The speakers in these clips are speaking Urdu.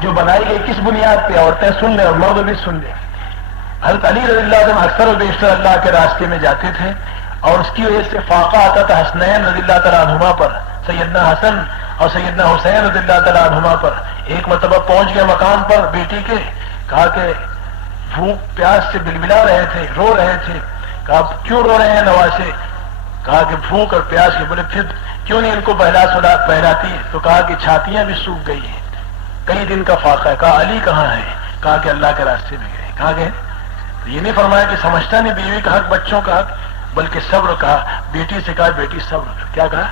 جو بنائی گئی کس بنیاد پہ؟ عورتیں سن لیں اور مرد بھی سن لیں۔ حضرت علی رضی اللہ عنہ اکثر و بیشتر اللہ کے راستے میں جاتے تھے اور اس کی وجہ سے فاقہ آتا تھا حسنین رضی اللہ تعالیٰ عنہما پر، سیدنا حسن اور سیدنا حسین رضی اللہ تعالیٰ عنہما پر۔ ایک مرتبہ پہنچ گئے مکان پر بیٹی کے، کہا کہ بھوک پیاس سے بلبلا رہے تھے، رو رہے تھے۔ کہا کیوں رو رہے ہیں نواسے؟ کہا کہ بھوک اور پیاس کے۔ بولے پھر کیوں نہیں ان کو بہلاتی؟ تو کہا کہ چھاتیاں بھی سوکھ گئی ہیں، کئی دن کا فاقہ ہے۔ کہا علی کہاں ہے؟ کہا کہ اللہ کے راستے میں گئے۔ کہاں گئے؟ یہ نہیں فرمایا کہ سمجھتا نہیں بیوی کا حق، بچوں کا حق، بلکہ صبر کہا۔ بیٹی سے کہا بیٹی صبر کر۔ کیا کہا؟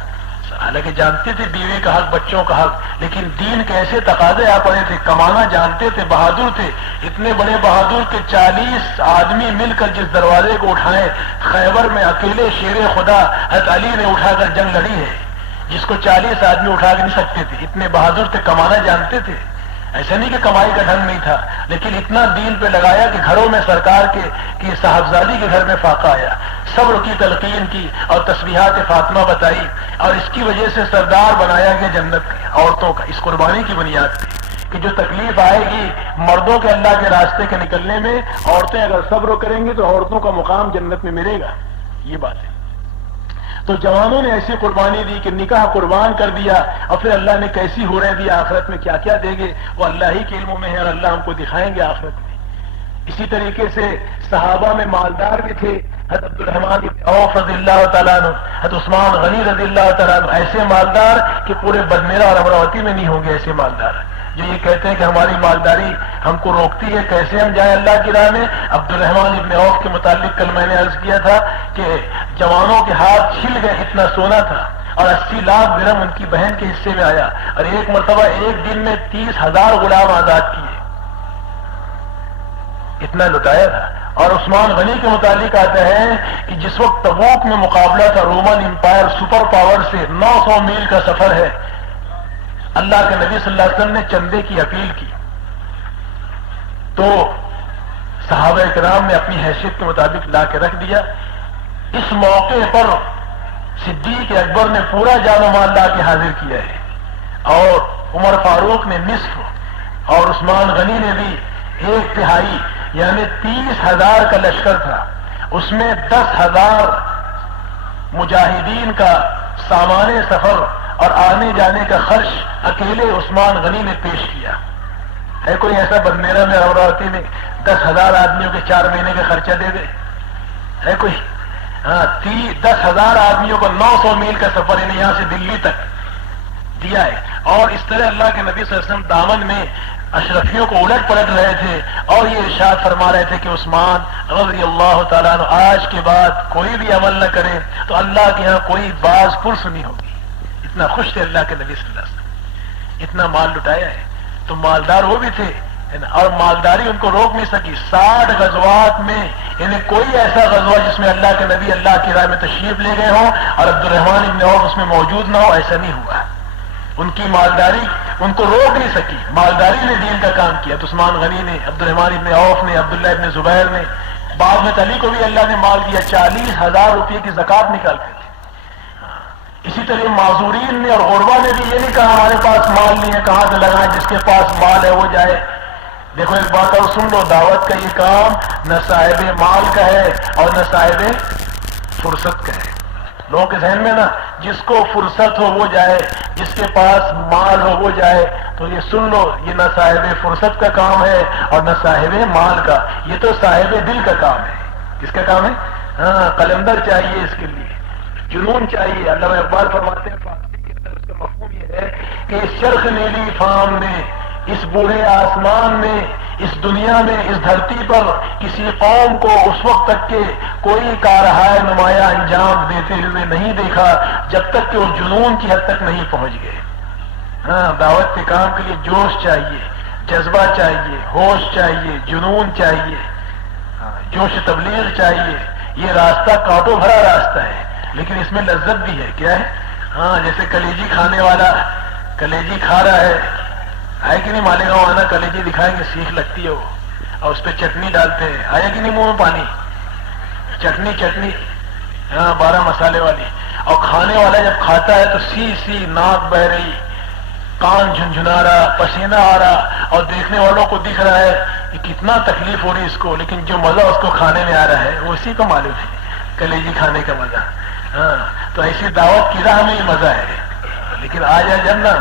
حالانکہ جانتے تھے بیوی کا حق، بچوں کا حق، لیکن دین کے ایسے تقاضے آ پڑے تھے، کمانا جانتے تھے، بہادر تھے، اتنے بڑے بہادر کہ 40 آدمی مل کر جس دروازے کو اٹھائے، خیبر میں اکیلے شیر خدا حضرت علی نے اٹھا کر جنگ لڑی ہے، جس کو 40 آدمی اٹھا کے نہیں سکتے تھے۔ اتنے بہادر تھے، کمانا جانتے تھے۔ ایسا نہیں کہ کمائی کا ڈھنگ نہیں تھا، لیکن اتنا دین پہ لگایا کہ گھروں میں سرکار کے صاحبزادی کے گھر میں فاقہ آیا، صبر کی تلقین کی اور تسبیحات فاطمہ بتائی، اور اس کی وجہ سے سردار بنایا گیا جنت کے عورتوں کا، اس قربانی کی بنیاد پہ کہ جو تکلیف آئے گی مردوں کے اللہ کے راستے کے نکلنے میں، عورتیں اگر صبر کریں گی تو عورتوں کا مقام جنت میں ملے گا۔ یہ بات ہے۔ تو جوانوں نے ایسی قربانی دی کہ نکاح قربان کر دیا، اور پھر اللہ نے کیسی ہو رہے دی، آخرت میں کیا کیا دیں گے وہ اللہ ہی کے علموں میں ہے، اور اللہ ہم کو دکھائیں گے آخرت میں۔ اسی طریقے سے صحابہ میں مالدار بھی تھے، حضرت عبد الرحمن بن عوف رضی اللہ تعالیٰ عنہ، حضرت عثمان غنی رضی اللہ تعالیٰ عنہ، ایسے مالدار کہ پورے بدمیرا اور امراوتی میں نہیں ہوں گے ایسے مالدار جو یہ کہتے ہیں کہ ہماری مالداری ہم کو روکتی ہے، کیسے ہم جائیں اللہ کی راہ میں۔ عبد الرحمن بن عوف کے متعلق کل میں نے عرض کیا تھا کہ جوانوں کے ہاتھ چھل گئے، اتنا سونا تھا، اور 80 لاکھ درہم ان کی بہن کے حصے میں آیا، اور ایک مرتبہ ایک دن میں 30,000 غلام آزاد کیے، اتنا لٹایا تھا۔ اور عثمان غنی کے متعلق آتا ہے کہ جس وقت تبوک میں مقابلہ تھا رومن امپائر سپر پاور سے، 900 میل کا سفر ہے، اللہ کے نبی صلی اللہ علیہ وسلم نے چندے کی اپیل کی، تو صحابہ کرام نے اپنی حیثیت کے مطابق لا کے رکھ دیا۔ اس موقع پر صدیق اکبر نے پورا جان و مال لا کے حاضر کیا ہے، اور عمر فاروق نے نصف، اور عثمان غنی نے بھی 1/3، یعنی 30,000 کا لشکر تھا، اس میں 10,000 مجاہدین کا سامان سفر اور آنے جانے کا خرچ اکیلے عثمان غنی نے پیش کیا۔ ہے کوئی ایسا بدمیرا میں امراوتی میں 10,000 آدمیوں کے 4 مہینے کا خرچہ دے دے؟ ہے کوئی؟ ہاں، 10,000 آدمیوں کو 900 میل کا سفر، یعنی یہاں سے دلی تک دیا ہے۔ اور اس طرح اللہ کے نبی صلی اللہ علیہ وسلم دامن میں اشرفیوں کو الٹ پلٹ رہے تھے، اور یہ ارشاد فرما رہے تھے کہ عثمان رضی اللہ تعالیٰ عنہ آج کے بعد کوئی بھی عمل نہ کرے تو اللہ کے ہاں کوئی باز پرس نہیں ہوگی۔ اتنا خوش تھے اللہ کے نبی صلی اللہ علیہ وسلم، اتنا مال لٹایا ہے۔ تو مالدار وہ بھی تھے، اور مالداری ان کو روک نہیں سکی۔ 60 غزوات میں انہیں کوئی ایسا غزوہ جس میں اللہ کے نبی اللہ کی راہ میں تشریف لے گئے ہوں اور عبد الرحمن بن عوف اس میں موجود نہ ہو، ایسا نہیں ہوا۔ ان کی مالداری ان کو روک نہیں سکی، مالداری نے دین کا کام کیا۔ تو عثمان غنی نے، عبد الرحمن بن عوف نے، عبداللہ ابن زبیر نے، بعد میں علی کو بھی اللہ نے مال دیا، 40,000 روپے کی زکوٰۃ نکالتے تھے۔ اسی طرح معذورین نے اور غربا نے بھی یہ نہیں کہا ہمارے پاس مال نہیں ہے کہاں سے لگائیں، جس کے پاس مال ہے وہ جائے۔ دیکھو ایک بات اور سن لو، دعوت کا یہ کام نہ صاحب مال کا ہے اور نہ صاحب فرصت کا ہے۔ لوگوں کے ذہن میں نا جس کو فرصت ہو وہ جائے، جس کے پاس مال ہو وہ جائے، تو یہ سن لو، یہ نہ صاحب فرصت کا کام ہے اور نہ صاحب مال کا، یہ تو صاحب دل کا کام ہے۔ کس کا کام ہے؟ ہاں، قلندر چاہیے اس کے لیے، جنون چاہیے۔ علامہ اقبال فرماتے ہیں فارسی کے اندر اس کا مفہوم یہ ہے کہ اس چرخ نیلی فام میں، اس بوڑھے آسمان میں، اس دنیا میں، اس دھرتی پر کسی قوم کو اس وقت تک کہ کوئی کارہائے نمایاں انجام دیتے ہوئے نہیں دیکھا جب تک کہ وہ جنون کی حد تک نہیں پہنچ گئے۔ ہاں، دعوت کے کام کے لیے جوش چاہیے، جذبہ چاہیے، ہوش چاہیے، جنون چاہیے، جوش تبلیغ چاہیے۔ یہ راستہ کانٹوں بھرا راستہ ہے، لیکن اس میں لذت بھی ہے۔ کیا ہے؟ ہاں، جیسے کلیجی کھانے والا کلیجی کھا رہا ہے کہ نہیں؟ مالیگاؤں آنا کلیجی دکھائیں گے، سیخ لگتی ہے وہ، اور اس پہ چٹنی ڈالتے ہیں، آیا کہ نہیں منہ میں پانی؟ چٹنی، ہاں، 12 مسالے والی، اور کھانے والا جب کھاتا ہے تو سی ناک بہ رہی، کان جھنجھنا رہا، پسینہ آ رہا، اور دیکھنے والوں کو دکھ رہا ہے کہ کتنا تکلیف ہو رہی اس کو، لیکن جو مزہ اس کو کھانے میں آ رہا ہے وہ اسی کو معلوم ہے، کلیجی کھانے کا مزہ۔ ہاں، تو ایسی دعوت کی راہ میں ہی مزہ ہے۔ لیکن آیا جب نا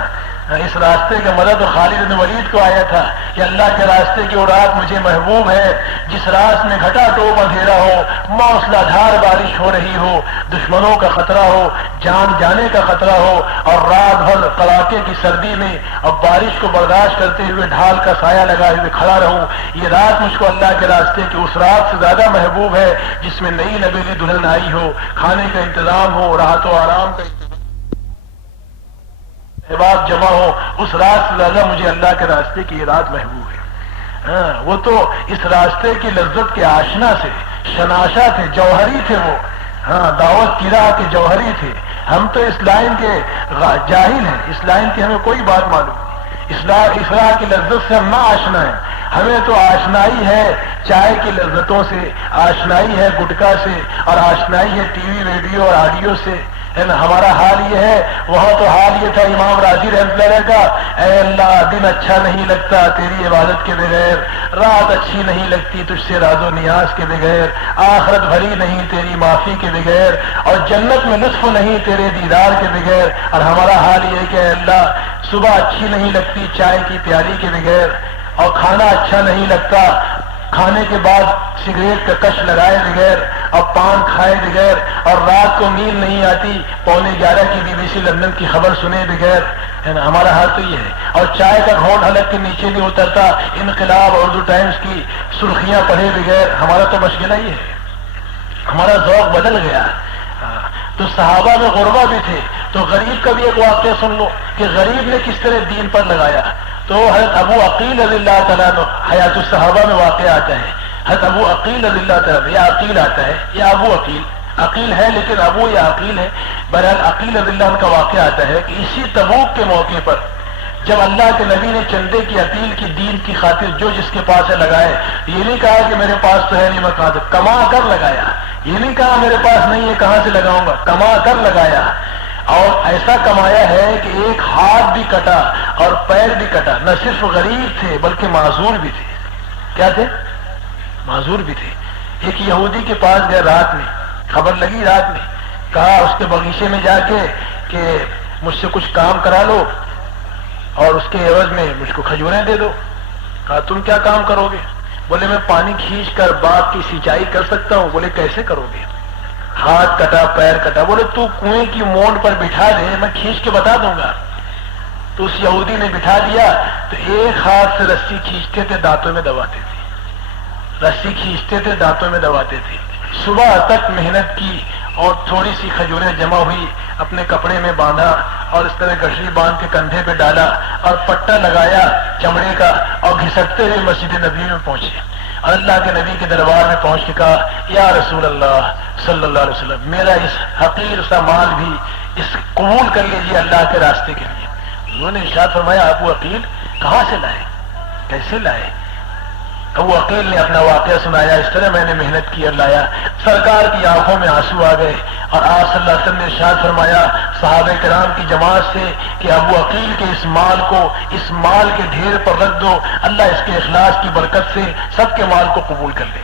اس راستے کا مزہ تو خالد بن ولید کو آیا تھا کہ اللہ کے راستے کی وہ رات مجھے محبوب ہے جس رات میں گھٹا ٹوپ اندھیرا ہو، موسلا دھار بارش ہو رہی ہو، دشمنوں کا خطرہ ہو، جان جانے کا خطرہ ہو، اور رات بھر کڑاکے کی سردی میں اور بارش کو برداشت کرتے ہوئے ڈھال کا سایہ لگائے ہوئے کھڑا رہوں۔ یہ رات مجھ کو اللہ کے راستے کی اس رات سے زیادہ محبوب ہے جس میں نئی نویلی دلہن آئی ہو، کھانے کا انتظام ہو، راحت و آرام کا احباب جمع ہو، اس رات سے زیادہ مجھے اللہ کے راستے کی یہ رات محبوب ہے۔ ہاں، وہ تو اس راستے کی لذت کے آشنا تھے، شناشا تھے، جوہری تھے وہ۔ ہاں، دعوت کی راہ کے جوہری تھے۔ ہم تو اس لائن کے جاہل ہیں، اس لائن کی ہمیں کوئی بات معلوم نہیں، اس راہ کی لذت سے ہم نہ آشنا ہیں۔ ہمیں تو آشنائی ہے چائے کی لذتوں سے، آشنائی ہے گٹکا سے، اور آشنائی ہے ٹی وی ریڈیو اور آڈیو سے، ہے نا۔ ہمارا حال یہ ہے، وہاں تو حال یہ تھا امام راضی رحمۃ اللہ کا، اے اللہ دن اچھا نہیں لگتا تیری عبادت کے بغیر، رات اچھی نہیں لگتی تجھ سے راز و نیاز کے بغیر، آخرت بھری نہیں تیری معافی کے بغیر، اور جنت میں لطف نہیں تیرے دیدار کے بغیر۔ اور ہمارا حال یہ ہے کہ اے اللہ صبح اچھی نہیں لگتی چائے کی پیالی کے بغیر، اور کھانا اچھا نہیں لگتا کھانے کے بعد سگریٹ کا کش لگائے بغیر، اور پان کھائے بغیر، اور رات کو نیند نہیں آتی 11:15 کی BBC لندن کی خبر سنے بغیر، ہے نا۔ ہمارا حال تو یہ ہے، اور چائے کا گھونٹ حلق کے نیچے نہیں اترتا انقلاب اردو ٹائمز کی سرخیاں پڑھے بغیر۔ ہمارا تو مشغلہ یہ ہے، ہمارا ذوق بدل گیا۔ تو صحابہ میں غربا بھی تھے، تو غریب کا بھی ایک واقعہ سن لو کہ غریب نے کس طرح دین پر لگایا۔ تو حضرت ابو عقیل رضی اللہ تعالیٰ عنہ، حیات الصحابہ میں واقع آتا ہے، حضرت ابو عقیل رضی اللہ تعالیٰ، یا عقیل آتا ہے یا ابو عقیل، عقیل ہے لیکن ابو یا عقیل ہے، بہرحال عقیل رضی اللہ عنہ کا واقعہ آتا ہے کہ اسی تبوک کے موقع پر جب اللہ کے نبی نے چندے کی اپیل کی دین کی خاطر جو جس کے پاس ہے لگائے، یہ نہیں کہا کہ میرے پاس تو ہے نہیں میں کہاں سے کما کر لگایا، یہ نہیں کہا میرے پاس نہیں ہے کہاں سے لگاؤں گا، کما کر لگایا، اور ایسا کمایا ہے کہ ایک ہاتھ بھی کٹا اور پیر بھی کٹا۔ نہ صرف غریب تھے بلکہ معذور بھی تھے۔ کیا تھے؟ معذور بھی تھے۔ ایک یہودی کے پاس گئے رات میں، خبر لگی رات میں، کہا اس کے باغیچے میں جا کے کہ مجھ سے کچھ کام کرا لو اور اس کے عوض میں مجھ کو کھجوریں دے دو۔ کہا تم کیا کام کرو گے؟ بولے میں پانی کھینچ کر باغ کی سینچائی کر سکتا ہوں۔ بولے کیسے کرو گے؟ ہاتھ کٹا پیر کٹا۔ بولے تو کنویں کی مونڈ پر بٹھا دے میں کھینچ کے بتا دوں گا۔ تو اس یہودی نے بٹھا دیا، تو ایک ہاتھ سے رسی کھینچتے تھے دانتوں میں دباتے تھے، رسی کھینچتے تھے دانتوں میں دباتے تھے۔ صبح تک محنت کی اور تھوڑی سی کھجوریں جمع ہوئی، اپنے کپڑے میں باندھا اور اس طرح گٹری باندھ کے کندھے پہ ڈالا اور پٹا لگایا چمڑے کا، اور گھسٹتے ہوئے مسجد نبی میں پہنچے اور اللہ کے نبی کے دربار میں پہنچ کے کہا یا رسول اللہ صلی اللہ علیہ وسلم، میرا اس حقیر سا مال بھی اس قبول کر لیجیے اللہ کے راستے کے لیے۔ انہوں نے ارشاد فرمایا ابو عقیل کہاں سے لائے، کیسے لائے؟ ابو عقیل نے اپنا واقعہ سنایا، اس طرح میں نے محنت کی اور لایا۔ سرکار کی آنکھوں میں آنسو آ گئے اور آپ صلی اللہ علیہ وسلم نے ارشاد فرمایا صحابہ کرام کی جماعت سے کہ ابو عقیل کے اس مال کو اس مال کے ڈھیر پر رکھ دو، اللہ اس کے اخلاص کی برکت سے سب کے مال کو قبول کر لے۔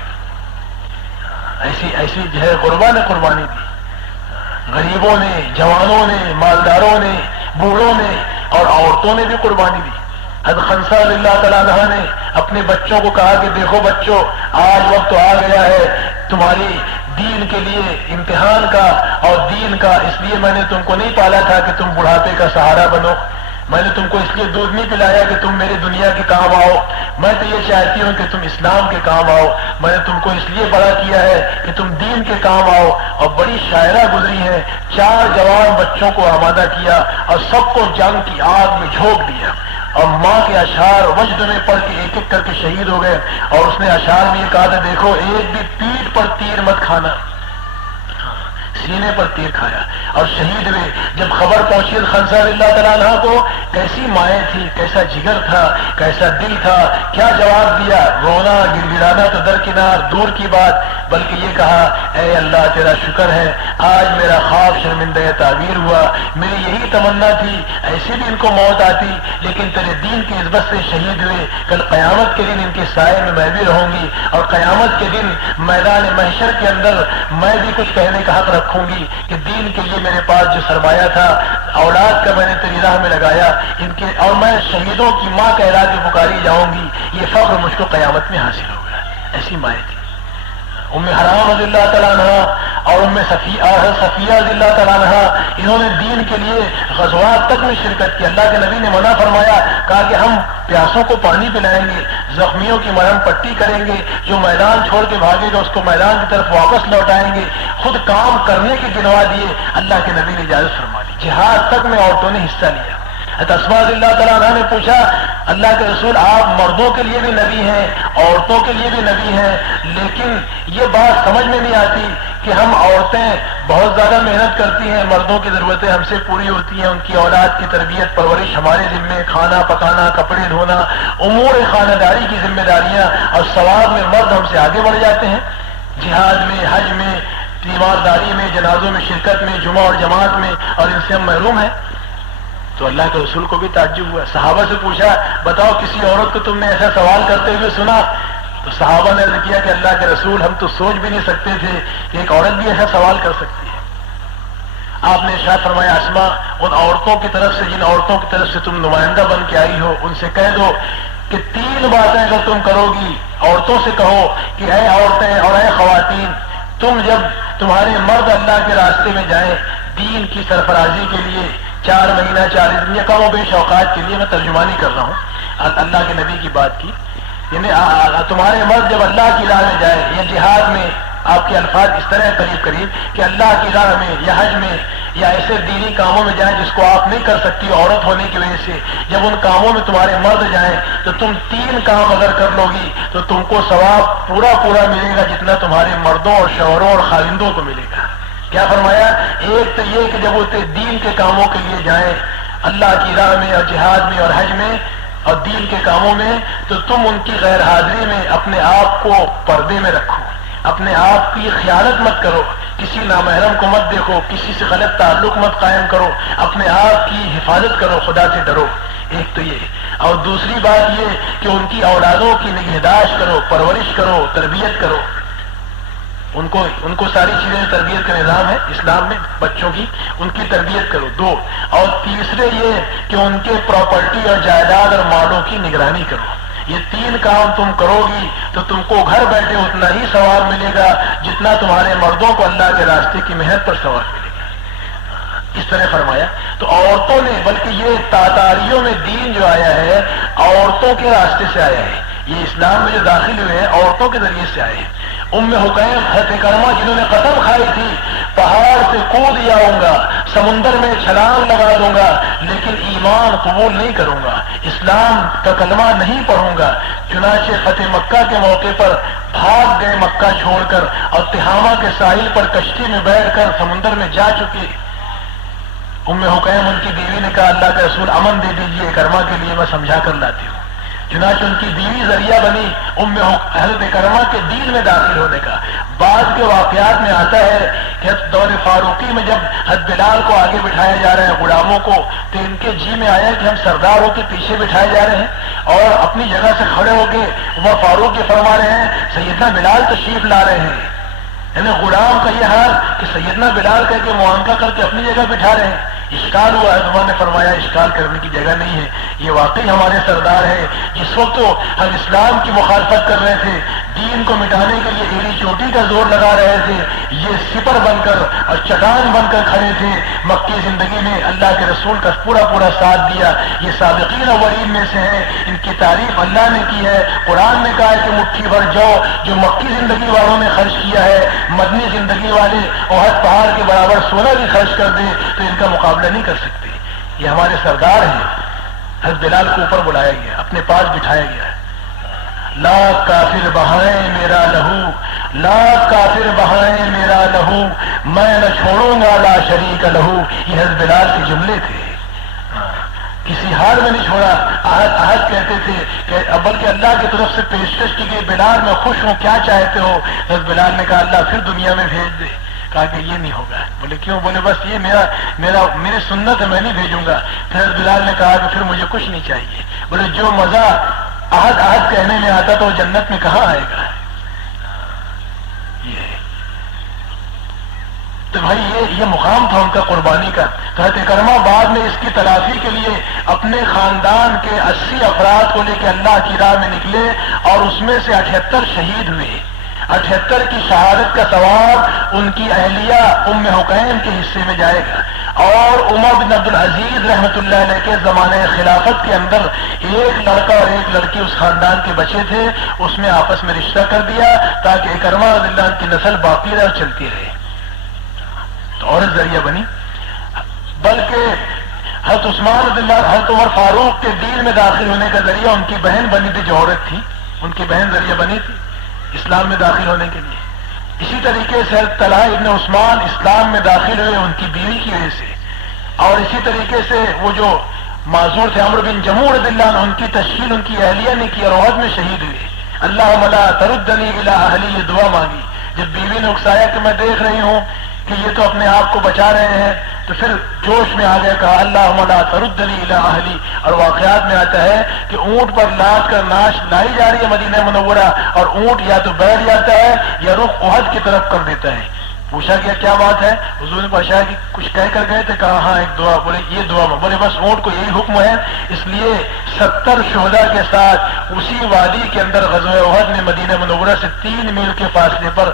ایسی جو ہے غربا نے قربانی دی، غریبوں نے، جوانوں نے، مالداروں نے، بوڑھوں نے اور عورتوں نے بھی قربانی دی۔ حضرت خنسہ رضی اللہ تعالیٰ عنہ نے اپنے بچوں کو کہا کہ دیکھو بچوں، آج وقت آ گیا ہے تمہاری دین کے لیے امتحان کا اور دین کا، اس لیے میں نے تم کو نہیں پالا تھا کہ تم بڑھاپے کا سہارا بنو، میں نے تم کو اس لیے دودھ نہیں پلایا کہ تم میری دنیا کے کام آؤ، میں تو یہ چاہتی ہوں کہ تم اسلام کے کام آؤ، میں نے تم کو اس لیے بڑا کیا ہے کہ تم دین کے کام آؤ۔ اور بڑی شاعرہ گزری ہیں، 4 جوان بچوں کو آمادہ کیا اور سب کو جنگ کی آگ میں جھونک دیا، اور ماں کے اشعار وجد میں پڑھ کے ایک ایک کر کے شہید ہو گئے۔ اور اس نے اشعار میں یہ کہا تھا دیکھو ایک بھی پیٹھ پر تیر مت کھانا، سینے پر تیر کھایا اور شہید ہوئے. جب خبر پہنچی خنسا رضی اللہ تعالیٰ عنہ کو، کیسی مائیں تھی، کیسا جگر تھا، کیسا دل تھا، کیا جواب دیا. رونا گر گرانا تو درکنار، دور کی بات، بلکہ یہ کہا اے اللہ تیرا شکر ہے آج میرا خواب شرمندہ تعبیر ہوا. میری یہی تمنا تھی ایسے بھی ان کو موت آتی، لیکن تیرے دین کی عزت سے شہید ہوئے. کل قیامت کے دن ان کے سائے میں بھی رہوں گی، اور قیامت کے دن میدان محشر کے اندر میں بھی کچھ کہنے کا حق رکھوں گی کہ دین کے لیے میرے پاس جو سرمایہ تھا، اولاد کا میں نے تیری راہ میں لگایا، ان کے اور میں شہیدوں کی ماں کہلا کے پکاری جاؤں گی، یہ فخر مجھ کو قیامت میں حاصل ہوگا. ایسی مائیں تھی. ام حرام رضی اللہ تعالیٰ عنہ اور ام صفیہ رضی اللہ تعالیٰ عنہ، انہوں نے دین کے لیے غزوات تک میں شرکت کی. اللہ کے نبی نے منع فرمایا، کہا کہ ہم پیاسوں کو پانی پلائیں گے، زخمیوں کی مرہم پٹی کریں گے، جو میدان چھوڑ کے بھاگے گا اس کو میدان کی طرف واپس لوٹائیں گے. خود کام کرنے کے گنوا دیے. اللہ کے نبی نے اجازت فرما دی. جہاد تک میں عورتوں نے حصہ لیا. اسماء رضی اللہ تعالیٰ عنہ نے پوچھا، اللہ کے رسول آپ مردوں کے لیے بھی نبی ہیں، عورتوں کے لیے بھی نبی ہیں، لیکن یہ بات سمجھ میں نہیں آتی کہ ہم عورتیں بہت زیادہ محنت کرتی ہیں، مردوں کی ضرورتیں ہم سے پوری ہوتی ہیں، ان کی اولاد کی تربیت پرورش ہمارے ذمے، کھانا پکانا، کپڑے دھونا، امور خانہ داری کی ذمہ داریاں، اور ثواب میں مرد ہم سے آگے بڑھ جاتے ہیں. جہاد میں، حج میں، تیمارداری میں، جنازوں میں شرکت میں، جمعہ اور جماعت میں، اور ان سے ہم محروم ہیں. تو اللہ کے رسول کو بھی تعجب ہوا. صحابہ سے پوچھا، بتاؤ کسی عورت کو تم نے ایسا سوال کرتے ہوئے سنا؟ تو صحابہ نے عرض کیا کہ اللہ کے رسول ہم تو سوچ بھی نہیں سکتے تھے کہ ایک عورت بھی ایسا سوال کر سکتی ہے. آپ نے ارشاد فرمایا، اسما ان عورتوں کی طرف سے جن عورتوں کی طرف سے تم نمائندہ بن کے آئی ہو، ان سے کہہ دو کہ 3 باتیں اگر تم کرو گی، عورتوں سے کہو کہ اے عورتیں اور اے خواتین، تم جب تمہارے مرد اللہ کے راستے میں جائیں دین کی سرفرازی کے لیے 4 مہینہ 40 دن یا کم و بیش اوقات کے لیے، میں ترجمانی کر رہا ہوں اللہ کے نبی کی بات کی، یعنی تمہارے مرد جب اللہ کی راہ میں جائے یا جہاد میں، آپ کے الفاظ اس طرح قریب کہ اللہ کی راہ میں یا حج میں یا ایسے دینی کاموں میں جائیں جس کو آپ نہیں کر سکتی عورت ہونے کی وجہ سے، جب ان کاموں میں تمہارے مرد جائیں تو تم 3 کام اگر کر لو گی تو تم کو ثواب پورا ملے گا جتنا تمہارے مردوں اور شوہروں اور خاوندوں کو ملے گا. کیا فرمایا؟ ایک تو یہ کہ جب وہ دین کے کاموں کے لیے جائیں اللہ کی راہ میں اور جہاد میں اور حج میں اور دین کے کاموں میں، تو تم ان کی غیر حاضری میں اپنے آپ کو پردے میں رکھو، اپنے آپ کی خیانت مت کرو، کسی نامحرم کو مت دیکھو، کسی سے غلط تعلق مت قائم کرو، اپنے آپ کی حفاظت کرو، خدا سے ڈرو. ایک تو یہ، اور دوسری بات یہ کہ ان کی اولادوں کی نگہداشت کرو، پرورش کرو، تربیت کرو. ان کو ساری چیزیں تربیت کا نظام ہے اسلام میں، بچوں کی ان کی تربیت کرو. 2 اور تیسرے یہ کہ ان کے پراپرٹی اور جائیداد اور مالوں کی نگرانی کرو. یہ 3 کام تم کرو گی تو تم کو گھر بیٹھے اتنا ہی ثواب ملے گا جتنا تمہارے مردوں کو اللہ کے راستے کی محنت پر ثواب ملے گا. اس طرح فرمایا. تو عورتوں نے، بلکہ یہ تاتاریوں میں دین جو آیا ہے عورتوں کے راستے سے آیا ہے، یہ اسلام میں جو داخل ہوئے ہیں عورتوں کے ذریعے سے آئے ہیں. ام حکیم حضرت کرما جنہوں نے قسم کھائی تھی پہاڑ سے کود جاؤں گا، سمندر میں چھلانگ لگا دوں گا، لیکن ایمان قبول نہیں کروں گا، اسلام کا کلمہ نہیں پڑھوں گا. چنانچہ فتح مکہ کے موقع پر بھاگ گئے مکہ چھوڑ کر، اور تہامہ کے ساحل پر کشتی میں بیٹھ کر سمندر میں جا چکے. ام حکیم ان کی بیوی نے کہا اللہ کے رسول امن دے دیجیے کرما کے لیے، میں سمجھا کر لاتی ہوں. چنانچہ ان کی بیوی ذریعہ بنی حضرت کرما کے دین میں داخل ہونے کا. بعض کے واقعات میں آتا ہے کہ دور فاروقی میں جب حضرت بلال کو آگے بٹھایا جا رہا ہے غلاموں کو، تو ان کے جی میں آیا کہ ہم سرداروں کے پیچھے بٹھائے جا رہے ہیں، اور اپنی جگہ سے کھڑے ہو کے عمر فاروق یہ فرما رہے ہیں سیدنا بلال تشریف لا رہے ہیں. یعنی غلام کا یہ حال کہ سیدنا بلال کہہ کے معانقہ کر کے اپنی جگہ بٹھا رہے ہیں. اشکال ہوا ہے، عمر نے فرمایا اشکال کرنے کی جگہ نہیں ہے، یہ واقعی ہمارے سردار ہے. جس وقت تو ہم اسلام کی مخالفت کر رہے تھے، دین کو مٹانے کے لیے ایڑی چوٹی کا زور لگا رہے تھے، یہ سپر بن کر اور چٹان بن کر کھڑے تھے. مکی زندگی میں اللہ کے رسول کا پورا ساتھ دیا. یہ سابقین اولین میں سے ہیں، ان کی تعریف اللہ نے کی ہے. قرآن نے کہا ہے کہ مٹھی بھر جو مکی زندگی والوں نے خرچ کیا ہے، مدنی زندگی والے احد پہاڑ کے برابر سونا بھی خرچ کر دے تو ان کا مقابلہ نہیں کر سکتے. یہ ہمارے سردار ہیں. حضرت بلال کو اوپر بلایا گیا، اپنے پاس بٹھایا گیا. لا کافر بہائے میرا لہو لاکھ کافر بہائیں میرا لہو، میں نہ چھوڑوں گا لا شریک لہو. یہ حضرت بلال کے جملے تھے. کسی حال میں نہیں چھوڑا. عہد کہتے تھے کہ بلکہ اللہ کی طرف سے پیشکش کی گئی، بلال میں خوش ہوں، کیا چاہتے ہو؟ حضرت بلال نے کہا اللہ پھر دنیا میں بھیج دے. کہا کہ یہ نہیں ہوگا. بولے کیوں؟ بولے بس یہ میری سنت ہے، میں نہیں بھیجوں گا. پھر حضرت بلال نے کہا کہ پھر مجھے کچھ نہیں چاہیے. بولے جو مزہ عہد کہنے میں آتا تو وہ جنت میں کہاں آئے گا؟ تو بھائی یہ مقام تھا ان کا قربانی کا. تو حضرت کرما بعد میں اس کی تلافی کے لیے اپنے خاندان کے 80 افراد کو لے کے اللہ کی راہ میں نکلے اور اس میں سے 78 شہید ہوئے. 78 کی شہادت کا ثواب ان کی اہلیہ ام حکیم کے حصے میں جائے گا. اور عمر بن عبد العزیز رحمۃ اللہ علیہ کے زمانے خلافت کے اندر ایک لڑکا اور ایک لڑکی اس خاندان کے بچے تھے، اس میں آپس میں رشتہ کر دیا تاکہ اکرمہ رضی اللہ عنہ کی نسل باقی رہے اور چلتی رہے. تو عورت ذریعہ بنی. بلکہ حضرت عثمان رضی اللہ عنہ حضرت عمر فاروق کے دین میں داخل ہونے کا ذریعہ ان کی بہن بنی تھی، جو عورت تھی ان کی بہن ذریعہ بنی تھی اسلام میں داخل ہونے کے لیے. اسی طریقے سے حضرت طلحہ ابن عثمان اسلام میں داخل ہوئے ان کی بیوی کی وجہ سے. اور اسی طریقے سے وہ جو معذور تھے عمرو بن جموع رضی اللہ عنہ، ان کی تشکیل ان کی اہلیہ نے کی اور عہد میں شہید ہوئے. اللہم لا تردنی الی اہلی، یہ دعا مانگی. جب بیوی نے اکسایا کہ میں دیکھ رہی ہوں کہ یہ تو اپنے آپ کو بچا رہے ہیں، تو پھر جوش میں آ گیا، کہا اللہم لا تردنی الی اہلی. اور واقعات میں آتا ہے کہ اونٹ پر لاد کر ناش لائی جا رہی ہے مدینہ منورہ، اور اونٹ یا تو بیٹھ جاتا ہے یا رخ احد کی طرف کر دیتا ہے. پوچھا گیا کیا بات ہے؟ حضور نے پوچھا کہ کچھ کہہ کر گئے تھے؟ کہا ہاں ایک دعا. بولے یہ دعا میں؟ بولے بس اونٹ کو یہی حکم ہے. اس لیے 70 شہداء کے ساتھ اسی وادی کے اندر غزوہ احد میں مدینہ منورہ سے 3 میل کے فاصلے پر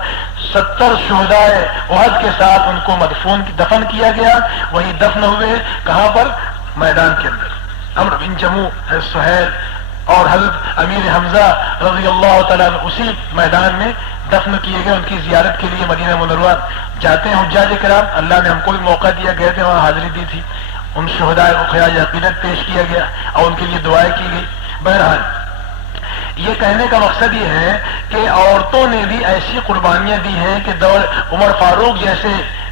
70 شہداء احد کے ساتھ ان کو دفن کیا گیا. وہی دفن ہوئے کہاں پر؟ میدان کے اندر. عمرو بن جموع، حضرت سہیل اور حضرت امیر حمزہ رضی اللہ تعالیٰ اسی میدان میں دفن کیے گئے. ان کی زیارت کے لیے مدینہ منورہ جاتے ہیں حجاج کرام. اللہ نے ہم کو بھی موقع دیا، گئے تھے، وہاں حاضری دی تھی. ان شہداء کو خراج عقیدت پیش کیا گیا اور ان کے لیے دعائیں کی گئی. بہرحال یہ کہنے کا مقصد یہ ہے کہ عورتوں نے بھی ایسی قربانیاں دی ہیں کہ دور عمر فاروق جیسے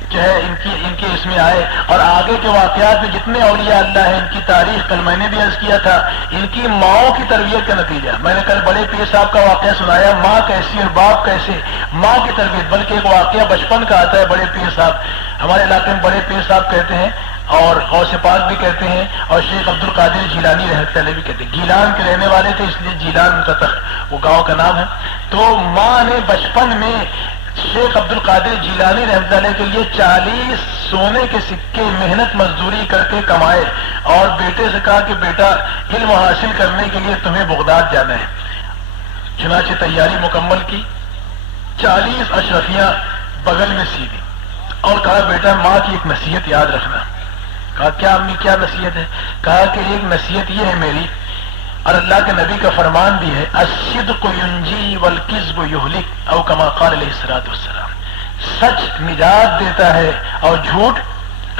جو ہے ان کے اس میں آئے. اور آگے کے واقعات میں جتنے اولیاء اللہ ہیں ان کی تاریخ کل میں نے بھی عرض کیا تھا. ان کی ماؤں کی تربیت کا نتیجہ میں نے کل بڑے پیر صاحب کا واقعہ سنایا، ماں کیسی اور باپ کیسے. ماں کی تربیت، بلکہ ایک واقعہ بچپن کا آتا ہے. بڑے پیر صاحب ہمارے علاقے میں بڑے پیر صاحب کہتے ہیں اور غوث پاک بھی کہتے ہیں اور شیخ عبد القادر جیلانی رحمۃ اللہ بھی کہتے ہیں. گیلان کے رہنے والے تھے اس لیے جیلان ان کا وہ گاؤں کا نام ہے. تو ماں نے بچپن میں شیخ عبد القادر جیلانی رحمۃ اللہ کے لیے 40 سونے کے سکے محنت مزدوری کر کے کمائے اور بیٹے سے کہا کہ بیٹا علم حاصل کرنے کے لیے تمہیں بغداد جانا ہے. چنانچہ تیاری مکمل کی، 40 اشرفیاں بغل میں سیدھی اور کہا بیٹا ماں کی ایک نصیحت یاد رکھنا. کہا کیا امی کیا نصیحت ہے؟ کہا کہ ایک نصیحت یہ ہے میری اور اللہ کے نبی کا فرمان بھی ہے، الصدق ینجی والکذب یہلک او کما قال علیہ الصلوۃ والسلام. سچ نجات دیتا ہے اور جھوٹ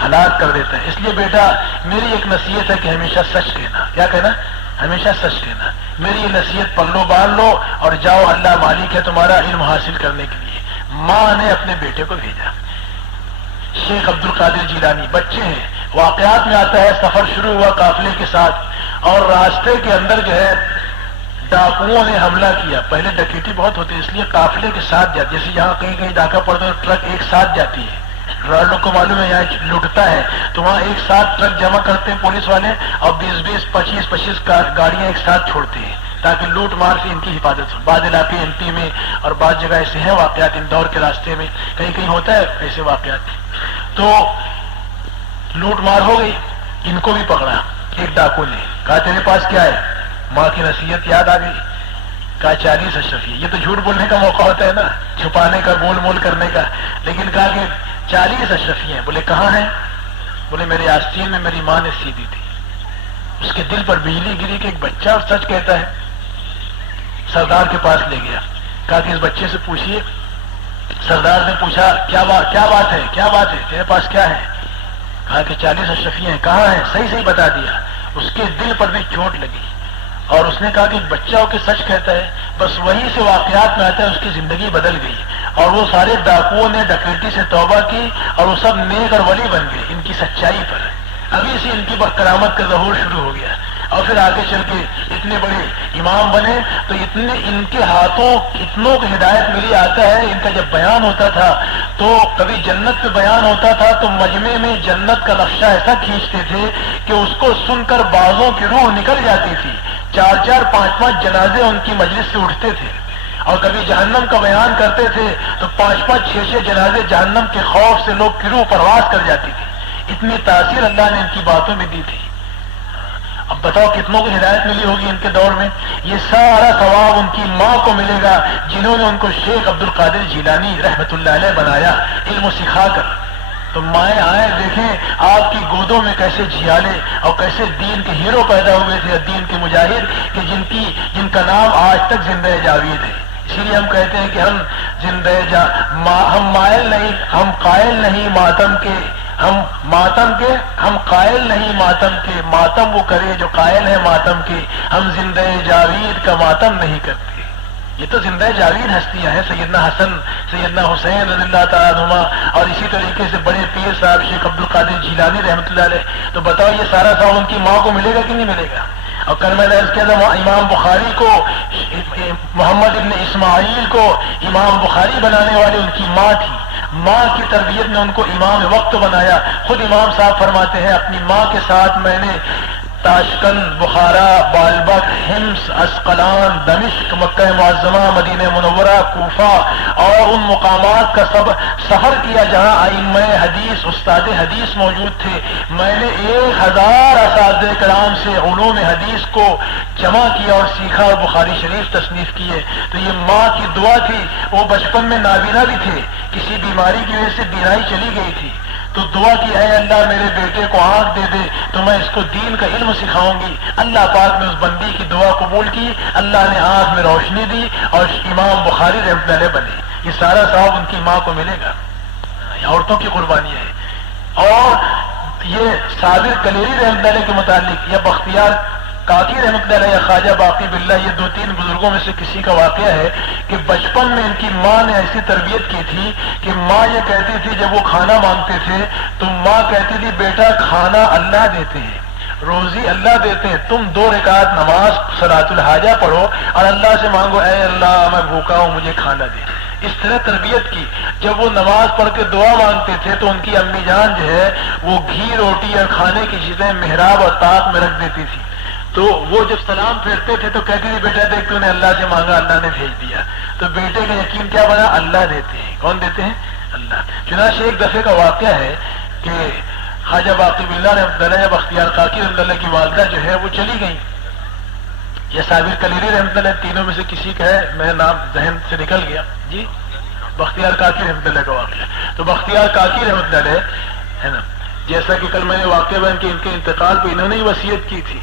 ہلاک کر دیتا ہے. اس لیے بیٹا میری ایک نصیحت ہے کہ ہمیشہ سچ کہنا. کیا کہنا؟ ہمیشہ سچ کہنا. میری یہ نصیحت پلو باندھ لو اور جاؤ، اللہ مالک ہے تمہارا علم حاصل کرنے کے لیے. ماں نے اپنے بیٹے کو بھیجا. شیخ عبد القادر جیلانی بچے ہیں. واقعات میں آتا ہے سفر شروع ہوا قافلے کے ساتھ اور راستے کے اندر جو ہے ڈاکوؤں نے حملہ کیا. پہلے ڈکیٹی بہت ہوتی ہے اس لیے قافلے کے ساتھ جاتی، جیسے یہاں کہیں کہیں ڈاکہ پڑتا ہے ٹرک ایک ساتھ جاتی ہے. لوگ کو معلوم ہے یہاں لٹتا ہے تو وہاں ایک ساتھ ٹرک جمع کرتے ہیں پولیس والے اور 20-20 25-25 گاڑیاں ایک ساتھ چھوڑتے ہیں تاکہ لوٹ مار سے ان کی حفاظت ہو. بعض علاقے ایم پی میں اور بعض جگہ ایسے ہیں واقعات، اندور کے راستے میں کہیں کہیں ہوتا ہے ایسے واقعات. تو لوٹ مار ہو گئی، ان کو بھی پکڑا. ایک ڈاکو نے کہا تیرے پاس کیا ہے؟ ماں کی نصیحت یاد آ گئی. کہا 40 اشرفی. یہ تو جھوٹ بولنے کا موقع ہوتا ہے نا، چھپانے کا، گول مول کرنے کا. لیکن کہا کہ 40 اشرفی ہیں. بولے کہاں ہیں؟ بولے میرے آستین میں میری ماں نے سی دی تھی. اس کے دل پر بجلی گری کہ ایک بچہ سچ کہتا ہے. سردار کے پاس لے گیا، کہا کہ اس بچے سے پوچھیے. سردار نے پوچھا کیا بات ہے تیرے پاس کیا ہے؟ کہا کہ 40 اشرفی ہیں. کہاں ہیں؟ صحیح بتا دیا. اس کے دل پر بھی چوٹ لگی اور اس نے کہا کہ بچہ ہو کے سچ کہتا ہے. بس وہیں سے واقعات میں آتا ہے اس کی زندگی بدل گئی. اور وہ سارے ڈاکوؤں نے ڈکیتی سے توبہ کی اور وہ سب نیک اور ولی بن گئے ان کی سچائی پر. ابھی سے ان کی کرامت کا ظہور شروع ہو گیا اور پھر آگے چل کے اتنے بڑے امام بنے. تو اتنے ان کے ہاتھوں اتنوں کو ہدایت ملی. آتا ہے ان کا جب بیان ہوتا تھا تو کبھی جنت پہ بیان ہوتا تھا تو مجمع میں جنت کا نقشہ ایسا کھینچتے تھے کہ اس کو سن کر بعضوں کی روح نکل جاتی تھی. 4 5 جنازے ان کی مجلس سے اٹھتے تھے. اور کبھی جہنم کا بیان کرتے تھے تو 5 6 جنازے جہنم کے خوف سے لوگ کی روح پرواز کر جاتی تھی. اتنی تاثیر اللہ نے ان کی باتوں میں دی تھی. اب بتاؤ کتنوں کو ہدایت ملی ہوگی ان کے دور میں. یہ سارا ثواب ان کی ماں کو ملے گا جنہوں نے ان کو شیخ عبد القادر جیلانی رحمت اللہ علیہ بنایا علم سکھا کر. تو مائیں آئے دیکھیں آپ کی گودوں میں کیسے جھیالے اور کیسے دین کے ہیرو پیدا ہوئے تھے, دین کے مجاہد کہ جن کا نام آج تک زندہ جاوید ہے. اسی لیے ہم کہتے ہیں کہ ہم مائل نہیں, ہم قائل نہیں ماتم کے, ہم قائل نہیں ماتم کے. ماتم وہ کرے جو قائل ہے ماتم کے. ہم زندہ جاوید کا ماتم نہیں کرتے. یہ تو زندہ جاوید ہستیاں ہیں, سیدنا حسن, سیدنا حسین رضی اللہ تعالیٰ عنہما, اور اسی طریقے سے بڑے پیر صاحب شیخ عبد القادر جیلانی رحمۃ اللہ علیہ. تو بتاؤ یہ سارا ثواب ان کی ماں کو ملے گا کہ نہیں ملے گا؟ اور کل میں نے عرض کیا تھا امام بخاری کو, محمد ابن اسماعیل کو امام بخاری بنانے والے ان کی ماں تھی. ماں کی تربیت نے ان کو امام وقت بنایا. خود امام صاحب فرماتے ہیں اپنی ماں کے ساتھ میں نے تاشکند, بخارا, بالبک, حمص, اسقلان, دمشق, مکہ معظمہ, مدینہ منورہ, کوفہ اور ان مقامات کا سفر کیا جہاں ائمہ حدیث, استاد حدیث موجود تھے. میں نے 1000 اساتذہ کرام سے علوم حدیث کو جمع کیا اور سیکھا اور بخاری شریف تصنیف کیے. تو یہ ماں کی دعا تھی. وہ بچپن میں نابینا بھی تھے, کسی بیماری کی وجہ سے بینائی چلی گئی تھی. تو دعا کی اے اللہ میرے بیٹے کو آنکھ دے دے تو میں اس کو دین کا علم سکھاؤں گی. اللہ پاک نے اس بندی کی دعا قبول کی, اللہ نے آنکھ میں روشنی دی اور امام بخاری رحمۃ اللہ بنے. یہ سارا ثواب ان کی ماں کو ملے گا. عورتوں کی قربانی ہے. اور یہ صابر کلیری رحمۃ اللہ کے متعلق یا بختیار کاکی رحمۃ اللہ یا خواجہ باقی باللہ, یہ 2 3 بزرگوں میں سے کسی کا واقعہ ہے کہ بچپن میں ان کی ماں نے ایسی تربیت کی تھی کہ ماں یہ کہتی تھی جب وہ کھانا مانگتے تھے تو ماں کہتی تھی بیٹا کھانا اللہ دیتے ہیں, روزی اللہ دیتے ہیں, تم 2 رکعت نماز صلاۃ الحاجہ پڑھو اور اللہ سے مانگو اے اللہ میں بھوکا ہوں مجھے کھانا دے. اس طرح تربیت کی. جب وہ نماز پڑھ کے دعا مانگتے تھے تو ان کی امی جان جو ہے وہ گھی روٹی اور کھانے کی چیزیں محراب اور طاق میں رکھ دیتی تھی. تو وہ جب سلام پھیرتے تھے تو کہتی تھی بیٹا دیکھ تو نے اللہ سے مانگا اللہ نے بھیج دیا. تو بیٹے کا یقین کیا بنا, اللہ دیتے ہیں. کون دیتے ہیں؟ اللہ. چنانچہ ایک دفعے کا واقعہ ہے کہ خواجہ باقی باللہ رحمۃ اللہ یا بختیار کاکی رحمۃ اللہ کی والدہ جو ہے وہ چلی گئی. یا صابر کلیری رحمۃ اللہ, تینوں میں سے کسی کا ہے, میرا نام ذہن سے نکل گیا. جی بختیار کاکی رحمۃ اللہ کا واقعہ. تو بختیار کاکی رحمۃ اللہ ہے نا, جیسا کہ کل میں نے واقعہ بیان کہ ان کے انتقال پہ انہوں نے ہی وصیت کی تھی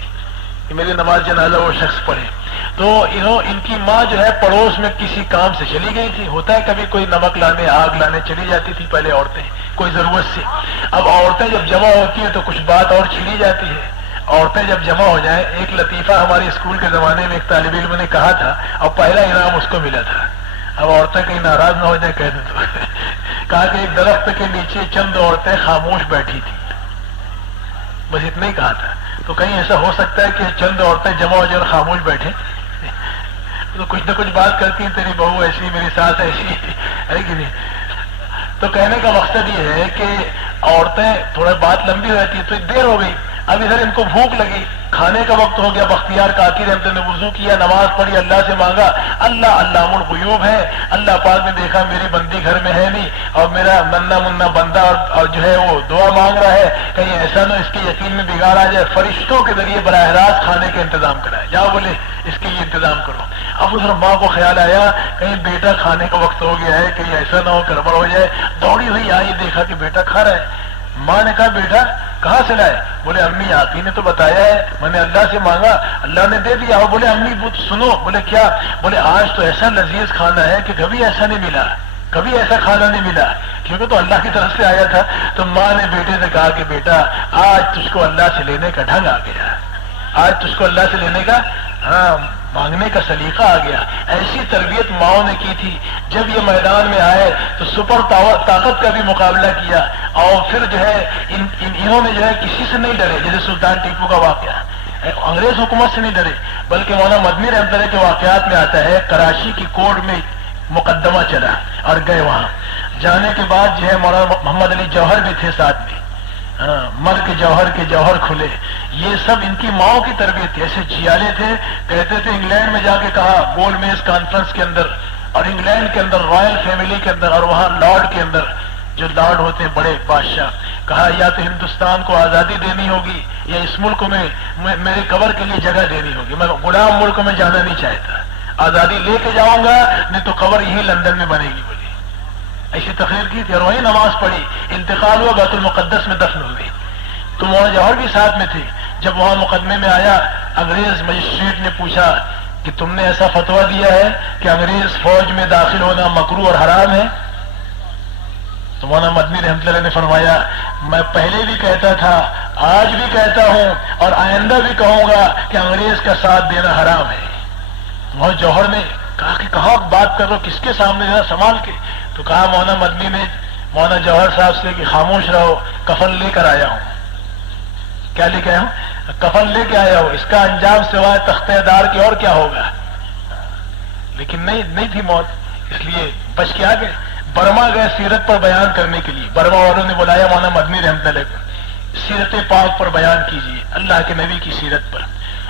کہ میری نماز جنازہ وہ شخص پڑھے. تو ان کی ماں جو ہے پڑوس میں کسی کام سے چلی گئی تھی. ہوتا ہے کبھی کوئی نمک لانے آگ لانے چلی جاتی تھی پہلے عورتیں کوئی ضرورت سے. اب عورتیں جب جمع ہوتی ہیں تو کچھ بات اور چھڑی جاتی ہے. عورتیں جب جمع ہو جائیں, ایک لطیفہ ہمارے اسکول کے زمانے میں ایک طالب علم نے کہا تھا اور پہلا انعام اس کو ملا تھا. اب عورتیں کہیں ناراض نہ ہو جائیں کہہ دیں تو کہا کہ ایک درخت کے نیچے چند عورتیں خاموش بیٹھی تھی, بس اتنا ہی کہا تھا. تو کہیں ایسا ہو سکتا ہے کہ چند عورتیں جمع ہو جائیں اور خاموش بیٹھیں تو کچھ نہ کچھ بات کرتی ہیں, تیری بہو ایسی, میری ساس ایسی ہے کہ نہیں. تو کہنے کا مقصد یہ ہے کہ عورتیں تھوڑا بات لمبی ہو جاتی ہے تو دیر ہو گئی. اب ادھر ان کو بھوک لگی, کھانے کا وقت ہو گیا. بختیار کاکی رحمۃ اللہ نے وضو کیا, نماز پڑھی, اللہ سے مانگا. اللہ علام الغیوب ہے, اللہ پاک نے دیکھا میری بندی گھر میں ہے نہیں اور میرا ننا منا بندہ اور جو ہے وہ دعا مانگ رہا ہے, کہیں ایسا نہ اس کے یقین میں بگاڑ آ جائے, فرشتوں کے ذریعے براہ راست کھانے کا انتظام کرائے. جاؤ بولے اس کے لیے انتظام کرو. اب ادھر ماں کو خیال آیا کہیں بیٹا کھانے کا وقت ہو گیا ہے, کہیں ایسا نہ ہو گڑبڑ ہو جائے. دوڑی ہوئی آئی, دیکھا کہ بیٹا کھا رہا ہے. ماں نے کہا بیٹا کہاں سے لائے؟ بولے امی آپ ہی نے تو بتایا ہے, میں نے اللہ سے مانگا اللہ نے دے دیا. بولے امی سنو. بولے کیا؟ بولے آج تو ایسا لذیذ کھانا ہے کہ کبھی ایسا نہیں ملا, کبھی ایسا کھانا نہیں ملا, کیونکہ تو اللہ کی طرف سے آیا تھا. تو ماں نے بیٹے سے کہا کہ بیٹا آج تجھ کو اللہ سے لینے کا ڈھنگ آ گیا, آج تجھ کو اللہ سے لینے کا. ہاں مانگنے کا سلیقہ آ گیا. ایسی تربیت ماؤں نے کی تھی. جب یہ میدان میں آئے تو سپر طاقت کا بھی مقابلہ کیا اور پھر جو ہے انہوں نے جو ہے کسی سے نہیں ڈرے. جیسے سلطان ٹیپو کا واقعہ, انگریز حکومت سے نہیں ڈرے, بلکہ مولانا مدنی رحمۃ اللہ کے واقعات میں آتا ہے کراچی کی کورٹ میں مقدمہ چلا اور گئے. وہاں جانے کے بعد جو ہے مولانا محمد علی جوہر بھی تھے ساتھ میں. مر کے جوہر کھلے. یہ سب ان کی ماؤں کی تربیت تھی. ایسے جیالے تھے, کہتے تھے انگلینڈ میں جا کے کہا گولڈ میز کانفرنس کے اندر, اور انگلینڈ کے اندر رائل فیملی کے اندر اور وہاں لارڈ کے اندر جو لارڈ ہوتے ہیں بڑے بادشاہ, کہا یا تو ہندوستان کو آزادی دینی ہوگی یا اس ملک میں میرے قبر کے لیے جگہ دینی ہوگی. میں غلام ملک میں جانا نہیں چاہتا, آزادی لے کے جاؤں گا, نہیں تو قبر یہی لندن میں بنے گی. بولی ایسی تقریر کی تھی اور وہی نماز پڑھی. انتقال ہوا, بیت المقدس میں دفن ہوئی. تو مولانا جوہر بھی ساتھ میں تھے. جب وہاں مقدمے میں آیا, انگریز مجسٹریٹ نے پوچھا کہ تم نے ایسا فتویٰ دیا ہے کہ انگریز فوج میں داخل ہونا مکروہ اور حرام ہے. تو مولانا مدنی رحمۃ اللہ نے فرمایا میں پہلے بھی کہتا تھا, آج بھی کہتا ہوں اور آئندہ بھی کہوں گا کہ انگریز کا ساتھ دینا حرام ہے. مولانا جوہر نے کہا کہ کہاں بات کر رہے ہو, کس کے سامنے ذرا سنبھال کے. تو کہا مولانا مدنی نے مولانا جوہر صاحب سے کہ خاموش رہو, کفن لے کر آیا ہوں. کیا لے کے آیا ہوں؟ کفن لے کے آیا ہوں. اس کا انجام سوائے تختہ دار کے اور کیا ہوگا. لیکن نہیں تھی موت, اس لیے بچ کے آ گئے. برما گئے سیرت پر بیان کرنے کے لیے. برما والوں نے بلایا مولانا مدنی رحمۃ اللہ کو, سیرت پاک پر بیان کیجیے, اللہ کے نبی کی سیرت پر.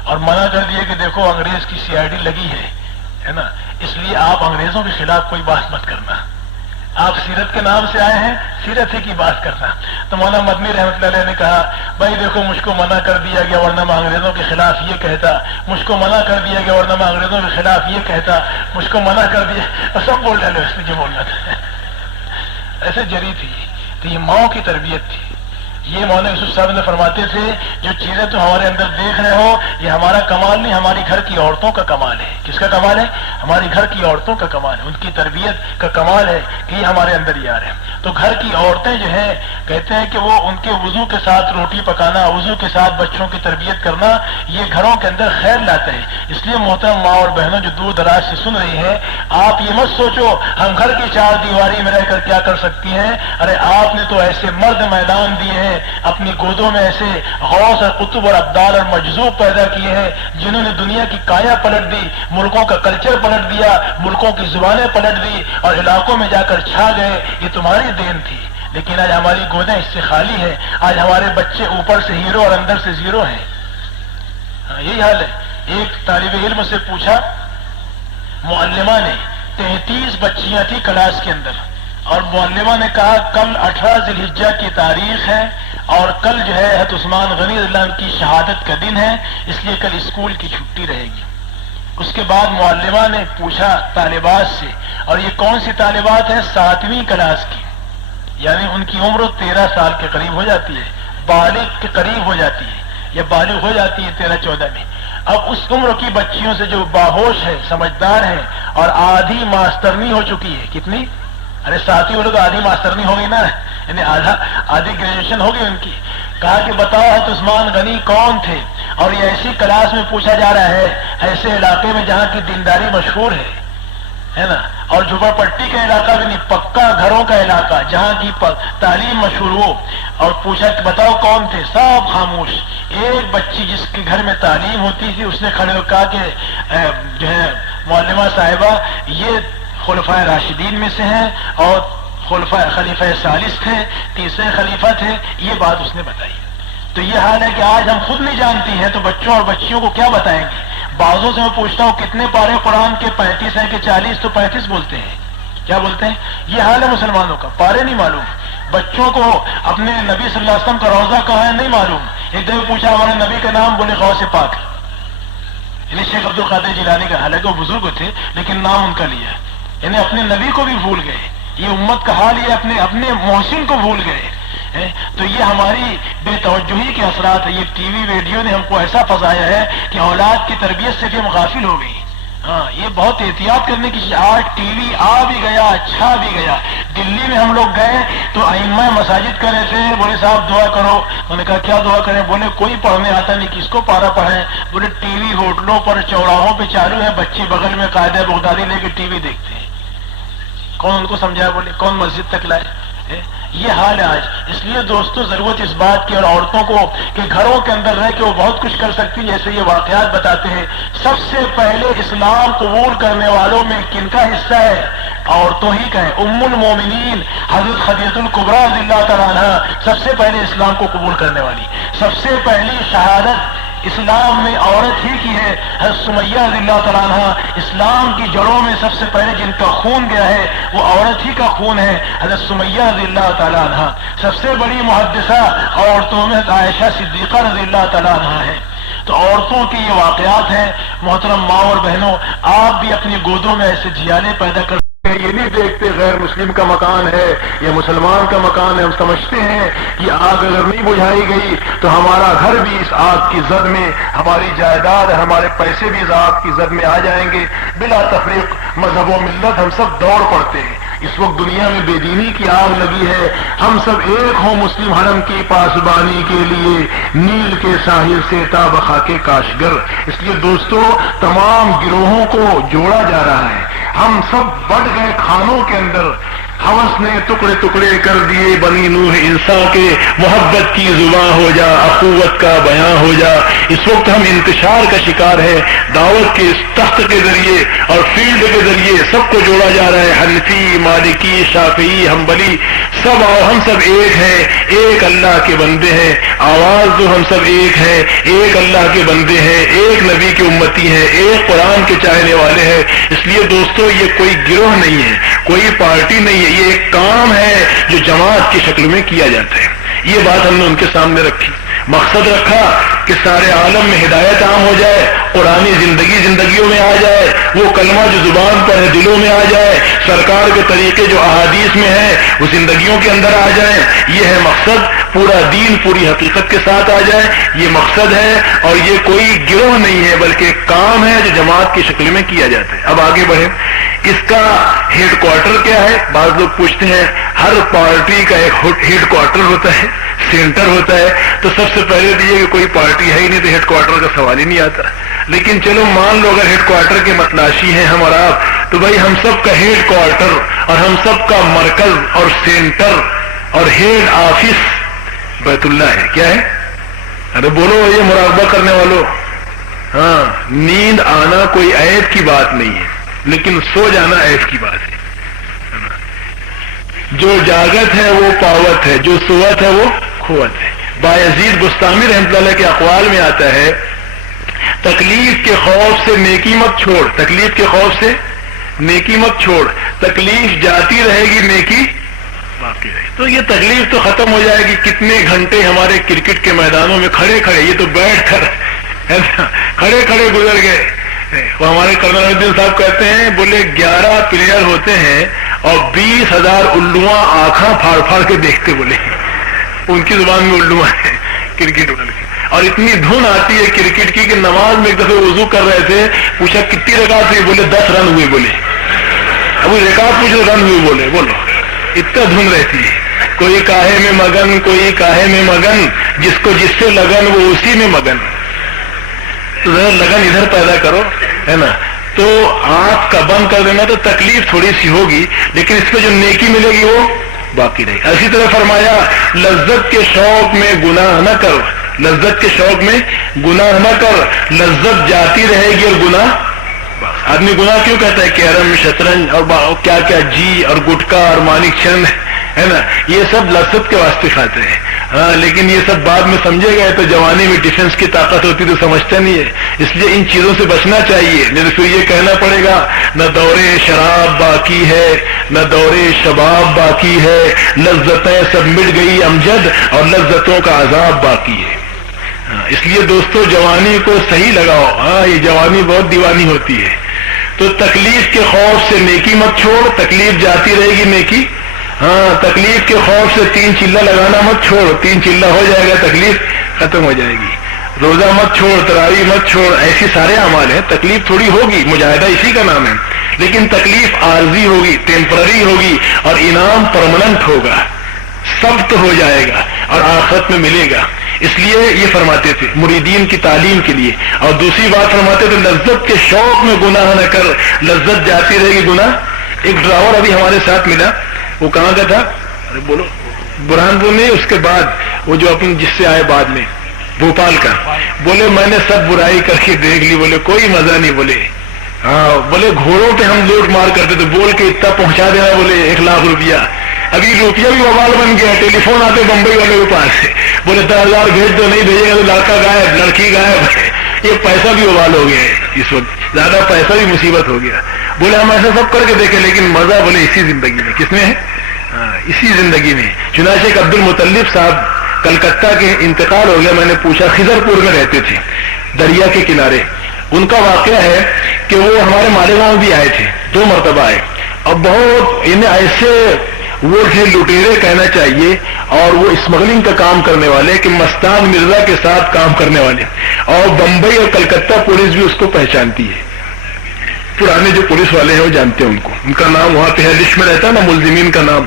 اور منع کر دیا کہ دیکھو انگریز کی CID لگی ہے نا, اس لیے آپ انگریزوں کے خلاف کوئی بات مت کرنا. آپ سیرت کے نام سے آئے ہیں, سیرت ہی کی بات کرنا. تو مولانا مدنی رحمۃ اللہ نے کہا بھائی دیکھو مجھ کو منع کر دیا گیا ورنہ میں انگریزوں کے خلاف یہ کہتا, مجھ کو منع کر دیا گیا ورنہ میں انگریزوں کے خلاف یہ کہتا, مجھ کو منع کر دیا. اور سب بول ڈالے اس نے جو بولنا تھا. ایسے جری تھی. تو یہ ماؤں کی تربیت تھی. یہ مولانا یوسف صاحب نے فرماتے تھے جو چیزیں تم ہمارے اندر دیکھ رہے ہو یہ ہمارا کمال نہیں, ہماری گھر کی عورتوں کا کمال ہے. کس کا کمال ہے؟ ہماری گھر کی عورتوں کا کمال ہے. ان کی تربیت کا کمال ہے کہ یہ ہمارے اندر ہی آ رہے ہیں. تو گھر کی عورتیں جو ہیں کہتے ہیں کہ وہ ان کے وضو کے ساتھ روٹی پکانا, وضو کے ساتھ بچوں کی تربیت کرنا, یہ گھروں کے اندر خیر لاتے ہیں. اس لیے محترم ماں اور بہنوں جو دور دراز سے سن رہی ہیں, آپ یہ مت سوچو ہم گھر کی چار دیواری میں رہ کر کیا کر سکتی ہیں. ارے آپ نے تو ایسے مرد میدان دیے ہیں, اپنی گودوں میں ایسے غوث اور قطب اور ابدال اور مجذوب پیدا کیے ہیں جنہوں نے دنیا کی کایا پلٹ دی, ملکوں کا کلچر پلٹ دیا, ملکوں کی زبانیں پلٹ دی اور علاقوں میں جا کر چھا گئے. یہ تمہاری دین تھی. لیکن آج ہماری گودیں اس سے خالی ہیں. آج ہمارے بچے اوپر سے ہیرو اور اندر سے زیرو ہیں. یہی حال ہے. ایک طالب علم سے پوچھا, معلمہ نے 33 بچیاں تھی کلاس کے اندر, اور معلمہ نے کہا کل 18 ذی الحجہ کی تاریخ ہے اور کل جو ہے حضرت عثمان غنی رضی اللہ عنہ کی شہادت کا دن ہے, اس لیے کل اسکول کی چھٹی رہے گی. اس کے بعد معلمہ نے پوچھا طالبات سے, اور یہ کون سی طالبات ہیں؟ 7ویں کلاس کی, یعنی ان کی عمر 13 سال کے قریب ہو جاتی ہے, بالغ کے قریب ہو جاتی ہے یا بالغ ہو جاتی ہے 13-14 میں. اب اس عمر کی بچیوں سے جو باہوش ہے, سمجھدار ہے اور آدھی ماسٹرنی ہو چکی ہے. کتنی؟ ارے 7ویں وہ لوگ آدھی ماسٹرنی ہو گئی نا, یعنی آدھی گریجویشن ہو گئی ان کی. کہا کہ بتاؤ حضرت عثمان غنی کون تھے؟ اور یہ ایسی کلاس میں پوچھا جا رہا ہے, ایسے علاقے میں جہاں کی دینداری مشہور ہے نا, اور جھوپڑ پٹی کا علاقہ بھی نہیں, پکا گھروں کا علاقہ جہاں کی تعلیم مشہور ہو. اور پوچھا کہ بتاؤ کون تھے؟ سب خاموش. ایک بچی جس کے گھر میں تعلیم ہوتی تھی اس نے کھڑے ہو کہا کہ جو ہے معلمہ صاحبہ یہ خلفائے راشدین میں سے ہیں اور خلیفہ ثالث تھے, تیسرے خلیفہ تھے. یہ بات اس نے بتائی. تو یہ حال ہے کہ آج ہم خود نہیں جانتی ہیں تو بچوں اور بچیوں کو کیا بتائیں گے. بعضوں سے میں پوچھتا ہوں کتنے پارے قرآن کے؟ 35 ہیں کہ 40؟ تو 35 بولتے ہیں. کیا بولتے ہیں؟ یہ حال ہے مسلمانوں کا. پارے نہیں معلوم. بچوں کو اپنے نبی صلی اللہ علیہ وسلم کا روضہ کہاں ہے نہیں معلوم. ایک دفعہ پوچھا ہمارے نبی کا نام, بولے غوث پاک, یعنی شیخ عبد القادر جیلانی کا. حالانکہ وہ بزرگ تھے لیکن نام ان کا لیا, یعنی اپنے نبی کو بھی بھول گئے. یہ امت کا حال, یہ اپنے محسن کو بھول گئے. تو یہ ہماری بے توجہی کے اثرات ہے. یہ ٹی وی ریڈیو نے ہم کو ایسا پھنسایا ہے کہ اولاد کی تربیت سے بھی ہم غافل ہو گئی. ہاں, یہ بہت احتیاط کرنے کی چیز. آج ٹی وی آ بھی گیا, چھا بھی گیا. دلی میں ہم لوگ گئے تو ائمہ مساجد کہہ رہے تھے، بولے صاحب دعا کرو. انہوں نے کہا کیا دعا کریں؟ بولے کوئی پڑھنے آتا نہیں، کس کو پارا پڑھیں؟ بولے ٹی وی ہوٹلوں پر چوراہوں پہ چالو ہے، بچے بغل میں قاعدہ بغدادی لے کے ٹی وی دیکھتے ہیں. کون ان کو سمجھائے؟ بولے کون مسجد تک لائے؟ یہ حال ہے آج. اس لیے دوستو ضرورت اس بات کی اور عورتوں کو کہ گھروں کے اندر رہ کے وہ بہت کچھ کر سکتی. جیسے یہ واقعات بتاتے ہیں، سب سے پہلے اسلام قبول کرنے والوں میں کن کا حصہ ہے؟ عورتوں ہی کا ہے. ام المومنین حضرت خدیجہ الکبریٰ رضی اللہ تعالیٰ عنہ سب سے پہلے اسلام کو قبول کرنے والی. سب سے پہلی شہادت اسلام میں عورت ہی کی ہے. حضرت سمیہ رضی اللہ تعالیٰ عنہ اسلام کی جڑوں میں سب سے پہلے جن کا خون گیا ہے وہ عورت ہی کا خون ہے، حضرت سمیہ رضی اللہ تعالیٰ عنہ. سب سے بڑی محدثہ عورتوں میں عائشہ صدیقہ رضی اللہ تعالیٰ عنہ ہے. تو عورتوں کے یہ واقعات ہیں. محترم ماں اور بہنوں، آپ بھی اپنی گودوں میں ایسے جھیالے پیدا کر، یہ نہیں دیکھتے غیر مسلم کا مکان ہے یا مسلمان کا مکان ہے. ہم سمجھتے ہیں کہ آگ اگر نہیں بجھائی گئی تو ہمارا گھر بھی اس آگ کی زد میں، ہماری جائیداد، ہمارے پیسے بھی اس آگ کی زد میں آ جائیں گے. بلا تفریق مذہب و ملت ہم سب دوڑ پڑتے ہیں. اس وقت دنیا میں بے دینی کی آگ لگی ہے. ہم سب ایک ہوں مسلم حرم کی پاسبانی کے لیے، نیل کے ساحل سے تا بخاک کاشگر. اس لیے دوستو تمام گروہوں کو جوڑا جا رہا ہے. ہم سب بٹ گئے کھانوں کے اندر. ہوس نے ٹکڑے ٹکڑے کر دیے بنی نوح انسان کے. محبت کی زباں ہو جا، اخوت کا بیاں ہو جا. اس وقت ہم انتشار کا شکار ہے. دعوت کے اس تخت کے ذریعے اور فیلڈ کے ذریعے سب کو جوڑا جا رہا ہے. حنفی، مالکی، شافعی، حنبلی، سب آؤ، ہم سب ایک ہیں، ایک اللہ کے بندے ہیں. آواز جو ہم سب ایک ہیں، ایک اللہ کے بندے ہیں، ایک نبی کی امتی ہیں، ایک قرآن کے چاہنے والے ہیں. اس لیے دوستو یہ کوئی گروہ نہیں ہے، کوئی پارٹی نہیں ہے، یہ ایک کام ہے جو جماعت کی شکل میں کیا جاتا ہے. یہ بات ہم نے ان کے سامنے رکھی. مقصد رکھا کہ سارے عالم میں ہدایت عام ہو جائے، قرآنی زندگی زندگیوں میں آ جائے، وہ کلمہ جو زبان پر ہے دلوں میں آ جائے، سرکار کے طریقے جو احادیث میں ہے وہ زندگیوں کے اندر آ جائیں. یہ ہے مقصد. پورا دین پوری حقیقت کے ساتھ آ جائے، یہ مقصد ہے. اور یہ کوئی گروہ نہیں ہے بلکہ کام ہے جو جماعت کی شکل میں کیا جاتا ہے. اب آگے بڑھیں. اس کا ہیڈ کوارٹر کیا ہے؟ بعض لوگ پوچھتے ہیں. ہر پارٹی کا ایک ہیڈ کوارٹر ہوتا ہے، سینٹر ہوتا ہے. تو سب سے پہلے تو یہ کہ کوئی پارٹی ہے ہی نہیں تو ہیڈ کوارٹر کا سوال ہی نہیں آتا. لیکن چلو مان لو اگر ہیڈ کوارٹر کے متلاشی ہیں ہم اور آپ، تو بھائی ہم سب کا ہیڈ کوارٹر اور ہم سب کا مرکز اور سینٹر اور ہیڈ آفس بیت اللہ ہے. کیا ہے؟ ارے بولو یہ مراقبہ کرنے والوں. ہاں، نیند آنا کوئی عیب کی بات نہیں ہے، لیکن سو جانا عیب کی بات ہے. جو جاگت ہے وہ پاوت ہے، جو سوت ہے وہ کھوت ہے. بایزید بستامی رحمۃ اللہ کے اقوال میں آتا ہے، تکلیف کے خوف سے نیکی مت چھوڑ، تکلیف کے خوف سے نیکی مت چھوڑ، تکلیف جاتی رہے گی نیکی باقی رہے. تو یہ تکلیف تو ختم ہو جائے گی. کتنے گھنٹے ہمارے کرکٹ کے میدانوں میں کھڑے کھڑے، یہ تو بیٹھ کر کھڑے کھڑے گزر گئے. وہ ہمارے کرنل الدین صاحب کہتے ہیں، بولے 11 پلیئر ہوتے ہیں اور 20,000 الوواں آنکھاں پھاڑ پھاڑ کے دیکھتے. بولے ان کی زبان میں الوواں ہے کرکٹ والے. اور اتنی دھن آتی ہے کرکٹ کی کہ نماز میں ایک دفعہ وضو کر رہے تھے، پوچھا کتنی رکعت ہوئی؟ بولے 10 رن ہوئے. بولے اب رکعت پوچھو رن ہوئے. بولے بولو اتنا دھن رہتی ہے. کوئی کاہے میں مگن، کوئی کاہے میں مگن، جس کو جس سے لگن وہ اسی میں مگن. تو ذرا لگن ادھر پیدا کرو، ہے نا. تو آنکھ کا بند کر دینا تو تکلیف تھوڑی سی ہوگی، لیکن اس پہ جو نیکی ملے گی وہ باقی رہے گی. اسی طرح فرمایا لذت کے شوق میں گناہ نہ کر، لذت کے شوق میں گناہ نہ کر، لذت جاتی رہے گی اور گناہ. آدمی گناہ کیوں کہتا ہے؟ کیرم، شطرنج اور کیا کیا جی اور گٹکا اور مانک چند، ہے نا. یہ سب لذت کے واسطے کھاتے ہیں. ہاں، لیکن یہ سب بعد میں سمجھے گئے تو جوانی میں ڈیفنس کی طاقت ہوتی تو سمجھتا نہیں ہے. اس لیے ان چیزوں سے بچنا چاہیے. نہیں تو پھر یہ کہنا پڑے گا نہ دورے شراب باقی ہے نہ دورے شباب باقی ہے، لذتیں سب مٹ گئی امجد اور لذتوں کا عذاب باقی ہے. اس لیے دوستو جوانی کو صحیح لگاؤ. ہاں، یہ جوانی بہت دیوانی ہوتی ہے. تو تکلیف کے خوف سے نیکی مت چھوڑ، تکلیف جاتی رہے گی نیکی. ہاں، تکلیف کے خوف سے 3 چلہ لگانا مت چھوڑ. 3 چلہ ہو جائے گا تکلیف ختم ہو جائے گی. روزہ مت چھوڑ، تراویح مت چھوڑ. ایسے سارے اعمال ہیں، تکلیف تھوڑی ہوگی، مجاہدہ اسی کا نام ہے. لیکن تکلیف عارضی ہوگی، ٹیمپرری ہوگی، اور انعام پرماننٹ ہوگا، سخت ہو جائے گا اور آخرت میں ملے گا۔ اس لیے یہ فرماتے تھے مریدین کی تعلیم کے لیے۔ اور دوسری بات فرماتے تھے لذت کے شوق میں گناہ نہ کر، لذت جاتی رہے گی گناہ۔ ایک ڈرائیور ابھی ہمارے ساتھ ملا، وہ کہاں کا تھا؟ ارے بولو، برہان پور نہیں، اس کے بعد وہ جو اپن جس سے آئے بعد میں بھوپال کا، بولے میں نے سب برائی کر کے دیکھ لی، بولے کوئی مزہ نہیں، بولے ہاں، بولے گھوڑوں پہ ہم لوٹ مار کرتے تھے، بول کے اتنا پہنچا دینا، بولے 1,00,000 روپیہ، ابھی روپیہ بھی وبال بن گیا، ٹیلی فون آتے بمبئی والے کے پاس سے، بولے 10,000 بھیج دو، نہیں بھیجے گا تو لڑکا غائب، لڑکی غائب، یہ پیسہ بھی وبال ہو گیا ہے اس وقت، زیادہ پیسہ بھی مصیبت ہو گیا۔ بولے ہم ایسا سب کر کے دیکھیں لیکن مزہ بولے اسی زندگی میں، کس میں ہے؟ اسی زندگی میں۔ چنانچہ ایک عبد المطلب صاحب کلکتہ کے انتقال ہو گیا، میں نے پوچھا، خضر پور میں رہتے تھے، دریا کے کنارے۔ ان کا واقعہ ہے کہ وہ ہمارے مالیگاؤں بھی آئے تھے، 2 مرتبہ آئے، اور بہت انہیں ایسے وہ تھے لٹیرے کہنا چاہیے، اور وہ اسمگلنگ کا کام کرنے والے کہ مستان مرزا کے ساتھ کام کرنے والے، اور بمبئی اور کلکتہ پولیس بھی اس کو پہچانتی ہے، پرانے جو پولیس والے ہیں وہ جانتے ہیں ان کو، ان کا نام وہاں پہ لسٹ میں رہتا ہے نا ملزمین کا نام،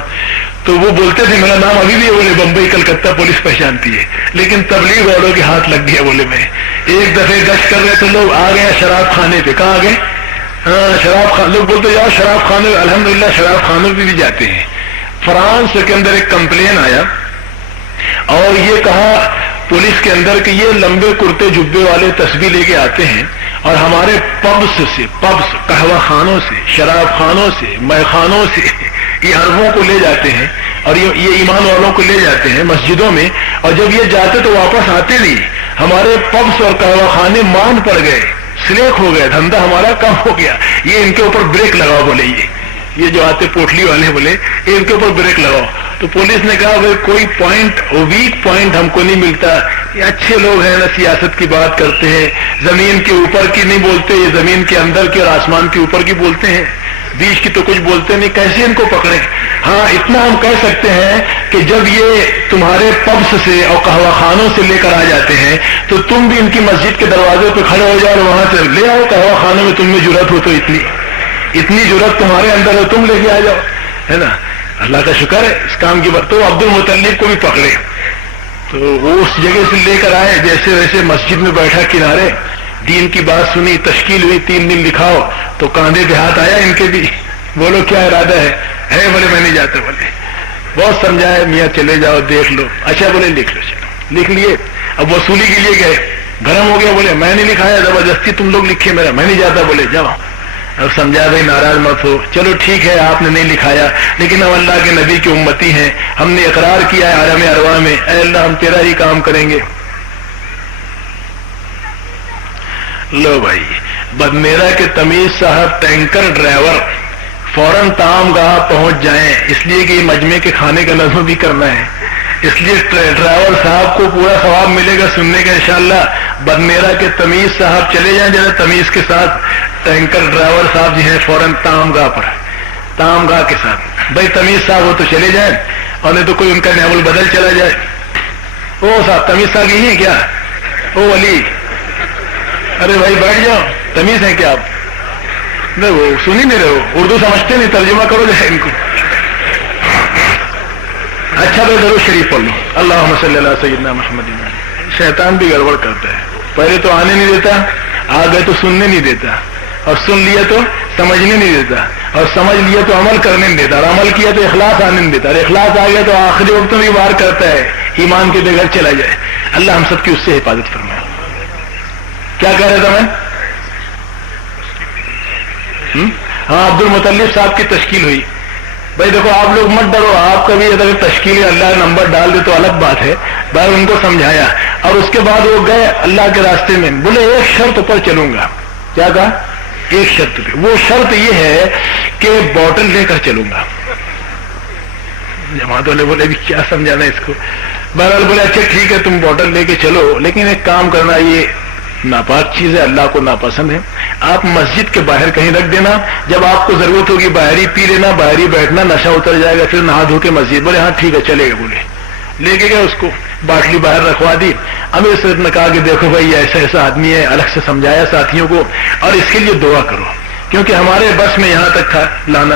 تو وہ بولتے تھے میرا نام ابھی بھی ہے، بولے بمبئی کلکتہ پولیس پہچانتی ہے، لیکن تبلیغ والوں کے ہاتھ لگ گیا، بولے میں ایک دفعہ گشت کر رہے تو لوگ آ گئے شراب خانے پہ، کہاں آ گئے؟ ہاں شراب خانے، لوگ بولتے یار شراب خانے، الحمدللہ شراب خانوں پہ بھی جاتے ہیں۔ فرانس کے اندر ایک کمپلین آیا اور یہ کہا پولیس کے اندر کہ یہ لمبے کرتے جبے والے تسبیح لے کے آتے ہیں اور ہمارے پبس سے، پبس قہوہ خانوں سے، شراب خانوں سے، مے خانوں سے یہ عربوں کو لے جاتے ہیں اور یہ ایمان والوں کو لے جاتے ہیں مسجدوں میں، اور جب یہ جاتے تو واپس آتے نہیں، ہمارے پبس اور قہوہ خانے مان پڑ گئے، سلیک ہو گئے، دھندا ہمارا کم ہو گیا، یہ ان کے اوپر بریک لگاؤ، بولے یہ جو آتے پوٹلی والے بولے ان کے اوپر بریک لگاؤ۔ تو پولیس نے کہا بھائی کوئی پوائنٹ، ویک پوائنٹ ہم کو نہیں ملتا، یہ اچھے لوگ ہیں نا، سیاست کی بات کرتے ہیں، زمین کے اوپر کی نہیں بولتے، یہ زمین کے اندر کی اور آسمان کے اوپر کی بولتے ہیں، بیچ کی تو کچھ بولتے نہیں، کیسے ان کو پکڑیں؟ ہاں اتنا ہم کہہ سکتے ہیں کہ جب یہ تمہارے پبس سے اور قہوہ خانوں سے لے کر آ جاتے ہیں تو تم بھی ان کی مسجد کے دروازے پہ کھڑے ہو جاؤ اور وہاں سے لے آؤ، قہوہ خانوں میں تم میں جرأت ہو تو اتنی جرأت تمہارے اندر ہے، تم لے کے آ جاؤ، ہے نا؟ اللہ کا شکر ہے اس کام کی بات۔ تو عبد المطلب کو بھی پکڑے تو وہ اس جگہ سے لے کر آئے، جیسے ویسے مسجد میں بیٹھا کنارے، دین کی بات سنی، تشکیل ہوئی، 3 دن لکھاؤ تو کاندھے پہ ہاتھ آیا ان کے بھی، بولو کیا ارادہ ہے بولے میں نہیں جاتا، بولے بہت سمجھایا میاں چلے جاؤ دیکھ لو، اچھا بولے لکھ لو، چلو لکھ لیے، اب وصولی کے لیے گئے، گرم ہو گیا، بولے میں نہیں لکھایا، زبردستی تم لوگ لکھے، میرا میں نہیں جاتا، بولے جاؤ۔ اب سمجھا بھائی ناراض مت ہو، چلو ٹھیک ہے آپ نے نہیں لکھایا لیکن ہم اللہ کے نبی کی امتی ہیں، ہم نے اقرار کیا ہے عالم ارواح میں، اے اللہ ہم تیرا ہی کام کریں گے۔ لو بھائی بدمیرا کے تمیز صاحب ٹینکر ڈرائیور فوراً تام گاہ پہنچ جائیں، اس لیے کہ یہ مجمع کے کھانے کا نظم بھی کرنا ہے، اس لیے ڈرائیور صاحب کو پورا ثواب ملے گا سننے کا انشاءاللہ۔ بدمیرا کے تمیز صاحب چلے جائیں ذرا تمیز کے ساتھ، ٹینکر ڈرائیور صاحب جو ہیں فوراً تام گاہ پر، تام گاہ کے ساتھ، بھائی تمیز صاحب ہو تو چلے جائیں، اور نہیں تو کوئی ان کا نیول بدل چلا جائے۔ او صاحب تمیز صاحب یہی ہے کیا؟ او علی، ارے بھائی بیٹھ جاؤ، تمیز ہے کیا آپ؟ نہیں وہ سن ہی نہیں رہے ہو، اردو سمجھتے نہیں، ترجمہ کرو جائے ان کو۔ اچھا بھائی درود شریف پڑھ لو، اللہم صلی اللہ سیدنا محمد۔ شیطان بھی گڑبڑ کرتا ہے، پہلے تو آنے نہیں دیتا، آ گئے تو سننے نہیں دیتا، اور سن لیا تو سمجھنے نہیں دیتا، اور سمجھ لیا تو عمل کرنے نہیں دیتا، اور عمل کیا تو اخلاص آنے نہیں دیتا، اور اخلاص آ گیا تو آخری وقت میں وار کرتا ہے ایمان کے بغیر چلا جائے۔ اللہ ہم سب کی اس سے حفاظت فرمائے۔ کیا کہہ رہا تھا میں؟ ہاں عبد المطلب صاحب کی تشکیل ہوئی۔ بھائی دیکھو آپ لوگ مت ڈرو، آپ کا بھی اگر تشکیل اللہ نمبر ڈال دے تو الگ بات ہے، بھائی ان کو سمجھایا، اور اس کے بعد وہ گئے اللہ کے راستے میں، بولے ایک شرط پر چلوں گا۔ کیا کہا؟ ایک شرط پہ، وہ شرط یہ ہے کہ بوٹل لے کر چلوں گا۔ جماعت والے بولے بھی کیا سمجھانا اس کو؟ بہرحال بولے اچھا ٹھیک ہے تم بوٹل لے کے چلو، لیکن ایک کام کرنا، یہ ناپاک چیز ہے، اللہ کو ناپسند ہے، آپ مسجد کے باہر کہیں رکھ دینا، جب آپ کو ضرورت ہوگی باہر ہی پی لینا، باہر ہی بیٹھنا، نشہ اتر جائے گا، پھر نہا دھو کے مسجد۔ بولے ہاں ٹھیک ہے چلے گا، بولے لے کے گئے اس کو، باٹلی باہر رکھوا دی۔ امیر صاحب نے کہا کہ دیکھو بھائی ایسا ایسا آدمی ہے، الگ سے سمجھایا ساتھیوں کو، اور اس کے لیے دعا کرو کیونکہ ہمارے بس میں یہاں تک تھا لانا.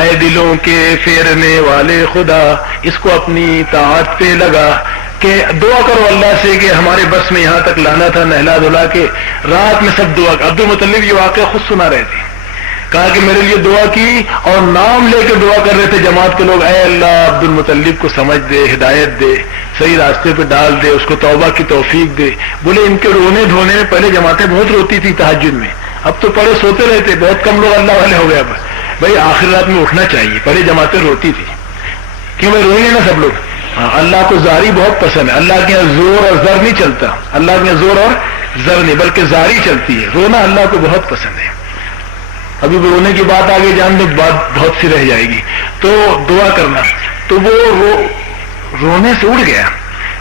اے دلوں کے پھیرنے والے خدا، اس کو اپنی طاعت پہ لگا کہ دعا کرو اللہ سے کہ ہمارے بس میں یہاں تک لانا تھا نہلا دھلا کے. رات میں سب دعا. عبد المطلب یہ واقعہ خود سنا رہے تھے. کہا کہ میرے لیے دعا کی اور نام لے کے دعا کر رہے تھے جماعت کے لوگ. اے اللہ عبد المطلب کو سمجھ دے، ہدایت دے، صحیح راستے پہ ڈال دے، اس کو توبہ کی توفیق دے. بولے ان کے رونے دھونے میں پہلے جماعتیں بہت روتی تھی تہجد میں، اب تو پڑے سوتے رہتے، بہت کم لوگ اللہ والے ہو گئے. اب بھائی آخر رات میں اٹھنا چاہیے. پہلے جماعتیں روتی تھی. کیوں بھائی روئیں گے نا سب لوگ. ہاں اللہ کو زاری بہت پسند ہے. اللہ کے یہاں زور اور زر نہیں چلتا. اللہ کے یہاں زور اور زر نہیں بلکہ زاری چلتی ہے. رونا اللہ کو بہت پسند ہے. ابھی بھی رونے کی بات آگے جان دو، بات بہت سی رہ جائے گی. تو دعا کرنا. تو وہ رونے سے اڑ گیا.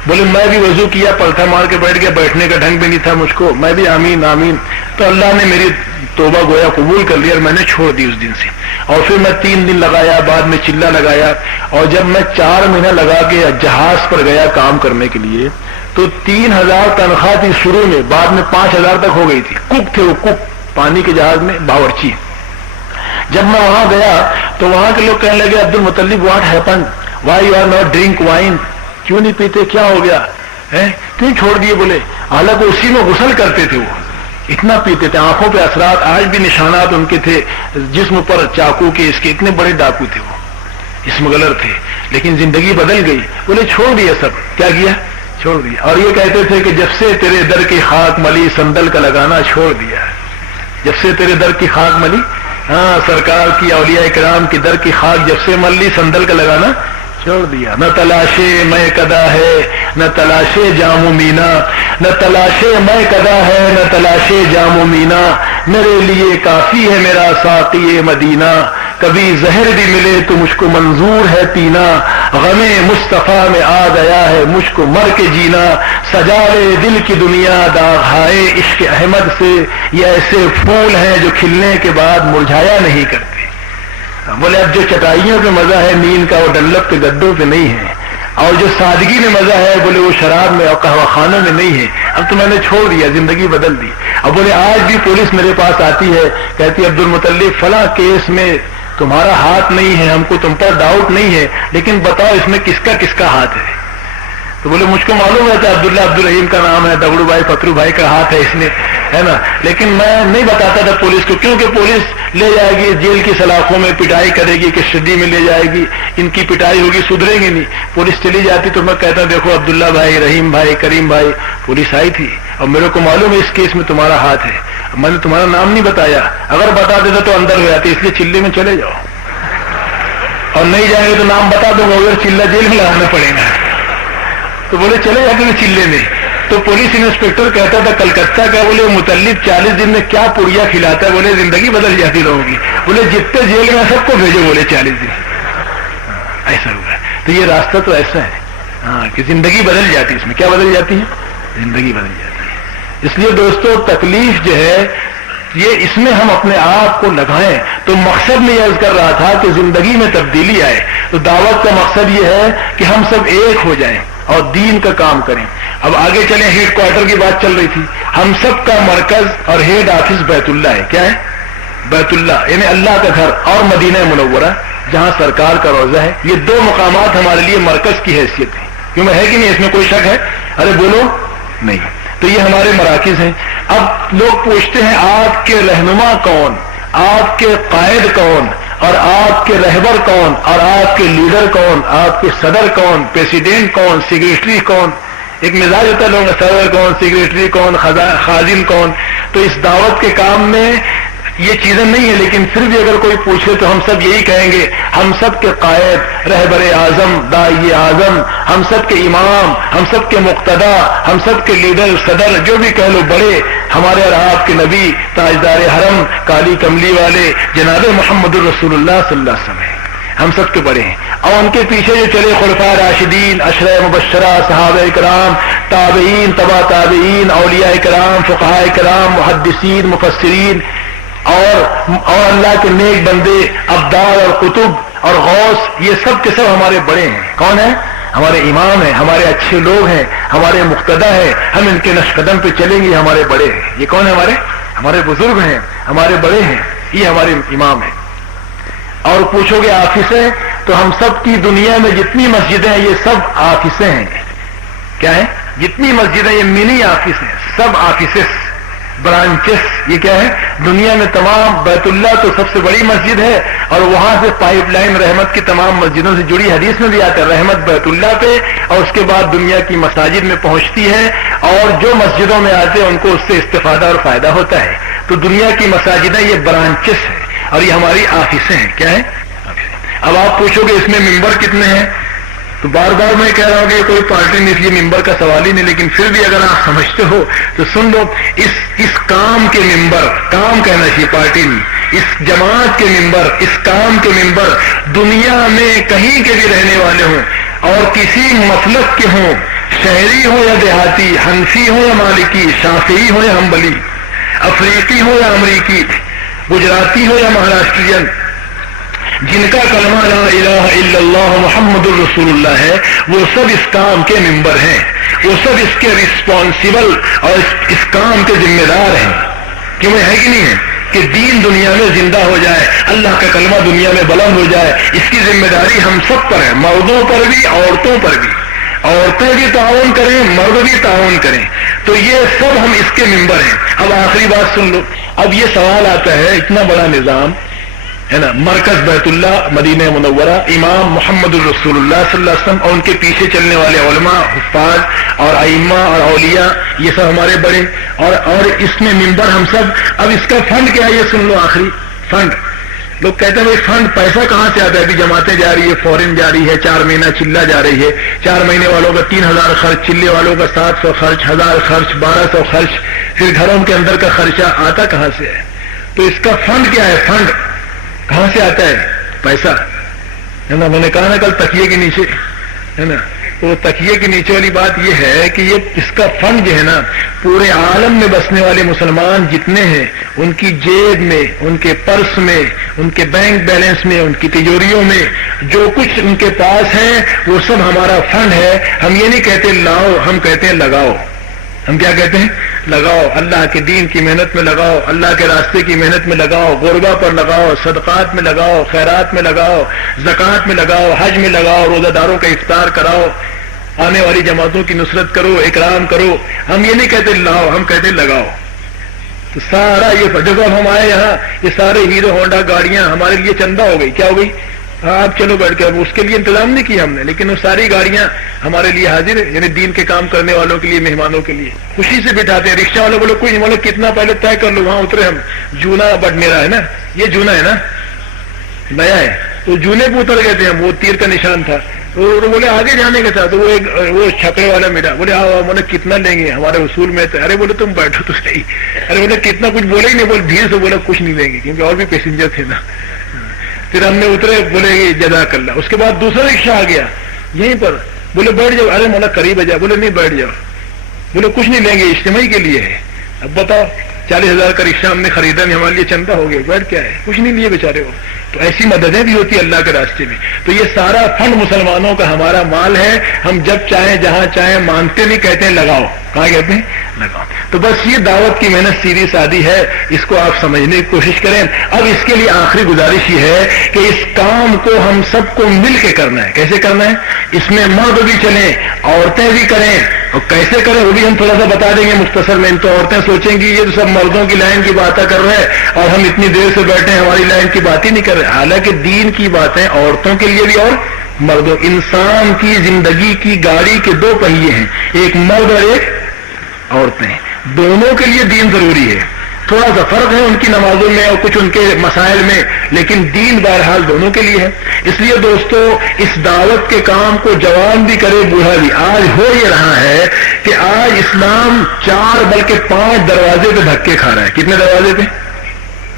بولے میں بھی وضو کیا، پلتھا مار کے بیٹھ گیا، بیٹھنے کا ڈھنگ بھی نہیں تھا مجھ کو، میں بھی آمین آمین. تو اللہ نے میری توبہ گویا قبول کر لیا اور میں نے چھوڑ دی اس دن سے. اور پھر میں 3 دن لگایا، بعد میں چلہ لگایا. اور جب میں 4 مہینہ لگا کے جہاز پر گیا کام کرنے کے لیے تو 3000 تنخواہ تھی شروع میں، بعد میں 5000 تک ہو گئی تھی. کک تھے وہ، کک پانی کے جہاز میں باورچی. جب میں وہاں گیا تو وہاں کے لوگ کہنے لگے Abdul Muttalib what happen, why you are not drink wine, کیوں نہیں پیتے، کیا ہو گیا، کیوں چھوڑ دیے. بولے حالانکہ اسی میں غسل کرتے تھے، وہ اتنا پیتے تھے. آنکھوں پہ اثرات آج بھی نشانات ان کے تھے، جسم پر چاقو کے، اس کے اتنے بڑے ڈاکو تھے وہ، اسمگلر تھے. لیکن زندگی بدل گئی. بولے چھوڑ دیا سب. کیا کیا؟ چھوڑ دیا. اور یہ کہتے تھے کہ جب سے تیرے در کی خاک ملی سندل کا لگانا چھوڑ دیا. جب سے تیرے در کی خاک ملی، ہاں سرکار کی اولیاء کرام کی در کی خاک جب سے ملی سندل کا لگانا چھوڑ دیا. نہ تلاشے میں کدا ہے نہ تلاشے جام و مینا، نہ تلاشے میں کدا ہے نہ تلاشے جام و مینا، میرے لیے کافی ہے میرا ساقی مدینہ، کبھی زہر بھی ملے تو مجھ کو منظور ہے پینا، غم مصطفیٰ میں آ گیا ہے مجھ کو مر کے جینا، سجائے دل کی دنیا داغائے عشق احمد سے، یہ ایسے پھول ہیں جو کھلنے کے بعد مرجھایا نہیں کرتے. بولے اب جو چٹائیوں پہ مزہ ہے نیند کا، وہ ڈنلپ کے گدوں پہ نہیں ہے. اور جو سادگی میں مزہ ہے بولے وہ شراب میں اور قہوہ خانوں میں نہیں ہے. اب تو میں نے چھوڑ دیا، زندگی بدل دی. اب بولے آج بھی پولیس میرے پاس آتی ہے، کہتی عبد المطلب فلاں کیس میں تمہارا ہاتھ نہیں ہے، ہم کو تم پر ڈاؤٹ نہیں ہے، لیکن بتاؤ اس میں کس کا ہاتھ ہے. تو بولے مجھ کو معلوم ہے کہ عبداللہ عبدالرحیم کا نام ہے، دبڑو بھائی فکرو بھائی کا ہاتھ ہے اس میں، ہے نا. لیکن میں نہیں بتاتا تھا پولیس کو، کیونکہ پولیس لے جائے گی جیل کی سلاخوں میں، پٹائی کرے گی، کسٹڈی میں لے جائے گی، ان کی پٹائی ہوگی، سدھریں گے نہیں. پولیس چلی جاتی تو میں کہتا دیکھو عبداللہ بھائی، رحیم بھائی، کریم بھائی، پولیس آئی تھی اور میرے کو معلوم ہے اس کیس میں تمہارا ہاتھ ہے، میں نے تمہارا نام نہیں بتایا، اگر بتا دیتا تو اندر ہو جاتے، اس لیے چلے میں چلے جاؤ، اور نہیں جائیں گے تو نام بتا دوں گا، اگر چلہ جیل میں لگانا پڑے گا. تو بولے چلے جاتے تھے چلے میں. تو پولیس انسپیکٹر کہتا تھا کلکتہ کا، بولے متعلق 40 دن میں کیا پوریا کھلاتا ہے، بولے زندگی بدل جاتی رہو گی، بولے جتنے جیل میں سب کو بھیجو، بولے 40 دن. ایسا ہوا. تو یہ راستہ تو ایسا ہے ہاں کہ زندگی بدل جاتی ہے. اس میں کیا بدل جاتی ہے؟ زندگی بدل جاتی ہے. اس لیے دوستو تکلیف جو ہے یہ اس میں ہم اپنے آپ کو لگائیں. تو مقصد میں یہ عرض کر رہا تھا کہ زندگی میں تبدیلی آئے. تو دعوت کا مقصد یہ ہے کہ ہم سب ایک ہو جائیں اور دین کا کام کریں. اب آگے چلیں، ہیڈ کوارٹر کی بات چل رہی تھی. ہم سب کا مرکز اور ہیڈ آفس بیت اللہ ہے. کیا ہے؟ بیت اللہ یعنی اللہ کا گھر، اور مدینہ منورہ جہاں سرکار کا روضہ ہے. یہ 2 مقامات ہمارے لیے مرکز کی حیثیت ہے. کیوں میں ہے کہ نہیں؟ اس میں کوئی شک ہے؟ ارے بولو نہیں. تو یہ ہمارے مراکز ہیں. اب لوگ پوچھتے ہیں آپ کے رہنما کون، آپ کے قائد کون، اور آپ کے رہبر کون، اور آپ کے لیڈر کون، آپ کے صدر کون، پریسیڈنٹ کون، سیکریٹری کون. ایک مزاج ہوتا ہے لوگوں کا، صدر کون، سیکریٹری کون، خازن کون. تو اس دعوت کے کام میں یہ چیزیں نہیں ہیں، لیکن پھر بھی اگر کوئی پوچھے تو ہم سب یہی کہیں گے، ہم سب کے قائد، رہبر اعظم، داعی اعظم، ہم سب کے امام، ہم سب کے مقتدا، ہم سب کے لیڈر، صدر، جو بھی کہہ لو، بڑے ہمارے اور آپ کے نبی، تاجدار حرم، کالی کملی والے جناب محمد الرسول اللہ صلی اللہ علیہ وسلم، ہم سب کے بڑے ہیں. اور ان کے پیچھے جو چلے خلفاء راشدین، عشرہ مبشرہ، صحابہ کرام، تابعین، تبع تابعین، اولیاء کرام، فقہاء کرام، محدثین، مفسرین، اور اللہ کے نیک بندے، ابدال اور قطب اور غوث، یہ سب کے سب ہمارے بڑے ہیں. کون ہیں؟ ہمارے امام ہیں، ہمارے اچھے لوگ ہیں، ہمارے مقتدا ہیں. ہم ان کے نقش قدم پہ چلیں گے، ہمارے بڑے ہیں. یہ کون ہے؟ ہمارے بزرگ ہیں، ہمارے بڑے ہیں. یہ ہمارے امام ہیں. اور پوچھو گے آفسیں، تو ہم سب کی دنیا میں جتنی مسجدیں ہیں یہ سب آفسیں ہیں. کیا ہے؟ جتنی مسجدیں یہ منی آفس ہیں، سب آفیسز، برانچز. یہ کیا ہے؟ دنیا میں تمام. بیت اللہ تو سب سے بڑی مسجد ہے، اور وہاں سے پائپ لائن رحمت کی تمام مسجدوں سے جڑی. حدیث میں بھی آتا ہے رحمت بیت اللہ پہ، اور اس کے بعد دنیا کی مساجد میں پہنچتی ہے، اور جو مسجدوں میں آتے ہیں ان کو اس سے استفادہ اور فائدہ ہوتا ہے. تو دنیا کی مساجدیں یہ برانچز ہیں، اور یہ ہماری آفسیں ہیں. کیا ہے؟ اب آپ پوچھو گے اس میں ممبر کتنے ہیں، تو بار بار میں کہہ رہا ہوں کہ یہ کوئی پارٹی نہیں، اس لیے ممبر کا سوال ہی نہیں، لیکن پھر بھی اگر آپ سمجھتے ہو تو سن لو. اس کام کے ممبر، کام کہنا چاہیے پارٹی نہیں، اس جماعت کے ممبر، اس کام کے ممبر دنیا میں کہیں کے بھی رہنے والے ہوں اور کسی مسلک کے ہوں، شہری ہو یا دیہاتی، حنفی ہو یا مالکی، شافعی ہو یا حنبلی، افریقی ہو یا امریکی، گجراتی ہو یا مہاراشٹرین، جن کا کلمہ لا الہ الا اللہ محمد الرسول اللہ ہے، وہ سب اس کام کے ممبر ہیں، وہ سب اس کے رسپانسبل اور اس کام کے ذمہ دار ہیں. کیوں ہے کہ نہیں ہے؟ کہ دین دنیا میں زندہ ہو جائے، اللہ کا کلمہ دنیا میں بلند ہو جائے، اس کی ذمہ داری ہم سب پر ہے، مردوں پر بھی، عورتوں پر بھی. عورتیں بھی تعاون کریں، مرد بھی تعاون کریں. تو یہ سب ہم اس کے ممبر ہیں. اب آخری بات سن لو. اب یہ سوال آتا ہے، اتنا بڑا نظام ہے نا، مرکز بیت اللہ مدینہ منورہ، امام محمد الرسول اللہ صلی اللہ علیہ وسلم اور ان کے پیچھے چلنے والے علماء، حفاظ اور ائمہ اور اولیاء، یہ سب ہمارے بڑے، اور اس میں ممبر ہم سب. اب اس کا فنڈ کیا ہے یہ سن لو. آخری فنڈ، لوگ کہتے ہیں بھائی فنڈ پیسہ کہاں سے آتا ہے؟ ابھی جماعتیں جا رہی ہے، فورن جا رہی ہے، 4 مہینہ چلہ جا رہی ہے، 4 مہینے والوں کا 3000 خرچ، چلے والوں کا 700 خرچ، 1000 خرچ، 1200 خرچ، پھر گھروں کے اندر کا خرچہ آتا کہاں سے ہے؟ تو اس کا فنڈ کیا ہے؟ فنڈ کہاں سے آتا ہے؟ پیسہ ہے نا. میں نے کہا نا کل تکیے کے نیچے ہے نا، تو تکیے کے نیچے والی بات یہ ہے کہ یہ اس کا فنڈ جو ہے نا، پورے عالم میں بسنے والے مسلمان جتنے ہیں ان کی جیب میں، ان کے پرس میں، ان کے بینک بیلنس میں، ان کی تجوریوں میں جو کچھ ان کے پاس ہے وہ سب ہمارا فنڈ ہے. ہم یہ نہیں کہتے لاؤ، ہم کہتے ہیں لگاؤ. ہم کیا کہتے ہیں؟ لگاؤ. اللہ کے دین کی محنت میں لگاؤ، اللہ کے راستے کی محنت میں لگاؤ، غربا پر لگاؤ، صدقات میں لگاؤ، خیرات میں لگاؤ، زکوٰۃ میں لگاؤ، حج میں لگاؤ، روزہ داروں کا افطار کراؤ، آنے والی جماعتوں کی نصرت کرو، اکرام کرو. ہم یہ نہیں کہتے لاؤ، ہم کہتے لگاؤ. تو سارا یہ جب ہم آئے یہاں، یہ سارے ہیرو ہونڈا گاڑیاں ہمارے لیے چندہ ہو گئی. کیا ہو گئی؟ آپ چلو بیٹھ کے. اب اس کے لیے انتظام نہیں کیا ہم نے، لیکن وہ ساری گاڑیاں ہمارے لیے حاضر ہے، یعنی دین کے کام کرنے والوں کے لیے، مہمانوں کے لیے خوشی سے بٹھاتے ہیں. رکشہ والے بولے کوئی نہیں، بولے کتنا پہلے طے کر لو، وہاں اترے ہم. جونا بڈنیرا ہے نا، یہ جونا ہے نا، نیا ہے، تو جونے پہ اتر گئے تھے ہم. وہ تیر کا نشان تھا، تو بولے آگے جانے کا تھا. تو وہ چھکڑے والا میرا بولے آؤ، بولے کتنا لیں گے؟ ہمارے اصول میں تھے. ارے بولے تم بیٹھو تو صحیح. ارے بولے کتنا؟ کچھ بولے ہی نہیں، بولے دھیر سے بولا کچھ نہیں لیں گے، کیونکہ اور بھی پیسنجر تھے نا. پھر ہم نے اترے، بولے جزاک اللہ. اس کے بعد دوسرا رکشہ آ گیا یہیں پر، بولے بیٹھ جاؤ. ارے مولا قریب ہے جا، بولے نہیں بیٹھ جاؤ. بولے کچھ نہیں لیں گے، اجتماعی کے لیے ہے. اب بتاؤ 40,000 کا رکشہ ہم نے خریدا نہیں، ہمارے لیے چندہ ہو گیا. بیٹھ کیا ہے؟ کچھ نہیں لیے بیچارے ہو. تو ایسی مددیں بھی ہوتی ہے اللہ کے راستے میں. تو یہ سارا فنڈ مسلمانوں کا ہمارا مال ہے. ہم جب چاہیں جہاں چاہیں مانگتے نہیں، کہتے ہیں لگاؤ. کہاں کہتے ہیں؟ لگاؤ. تو بس یہ دعوت کی محنت سیدھی سادی ہے، اس کو آپ سمجھنے کی کوشش کریں. اب اس کے لیے آخری گزارش یہ ہے کہ اس کام کو ہم سب کو مل کے کرنا ہے. کیسے کرنا ہے؟ اس میں مرد بھی چلیں، عورتیں بھی کریں. اور کیسے کریں وہ بھی ہم تھوڑا سا بتا دیں گے مختصر میں. تو عورتیں سوچیں گی یہ تو سب مردوں کی لائن کی باتیں کر رہے ہیں اور ہم اتنی دیر سے بیٹھے ہیں، ہماری لائن کی بات ہی نہیں کر رہے. حالانکہ دین کی باتیں عورتوں کے لیے بھی اور مردوں. انسان کی زندگی کی گاڑی کے 2 پہیے ہیں، ایک مرد اور ایک عورتیں. دونوں کے لیے دین ضروری ہے. تھوڑا سا فرق ہے ان کی نمازوں میں اور کچھ ان کے مسائل میں، لیکن دین بہرحال دونوں کے لیے ہے. اس لیے دوستو اس دعوت کے کام کو جوان بھی کرے، بوڑھا بھی. آج ہو یہ رہا ہے کہ آج اسلام 4 بلکہ 5 دروازے پہ دھکے کھا رہا ہے. کتنے دروازے پہ؟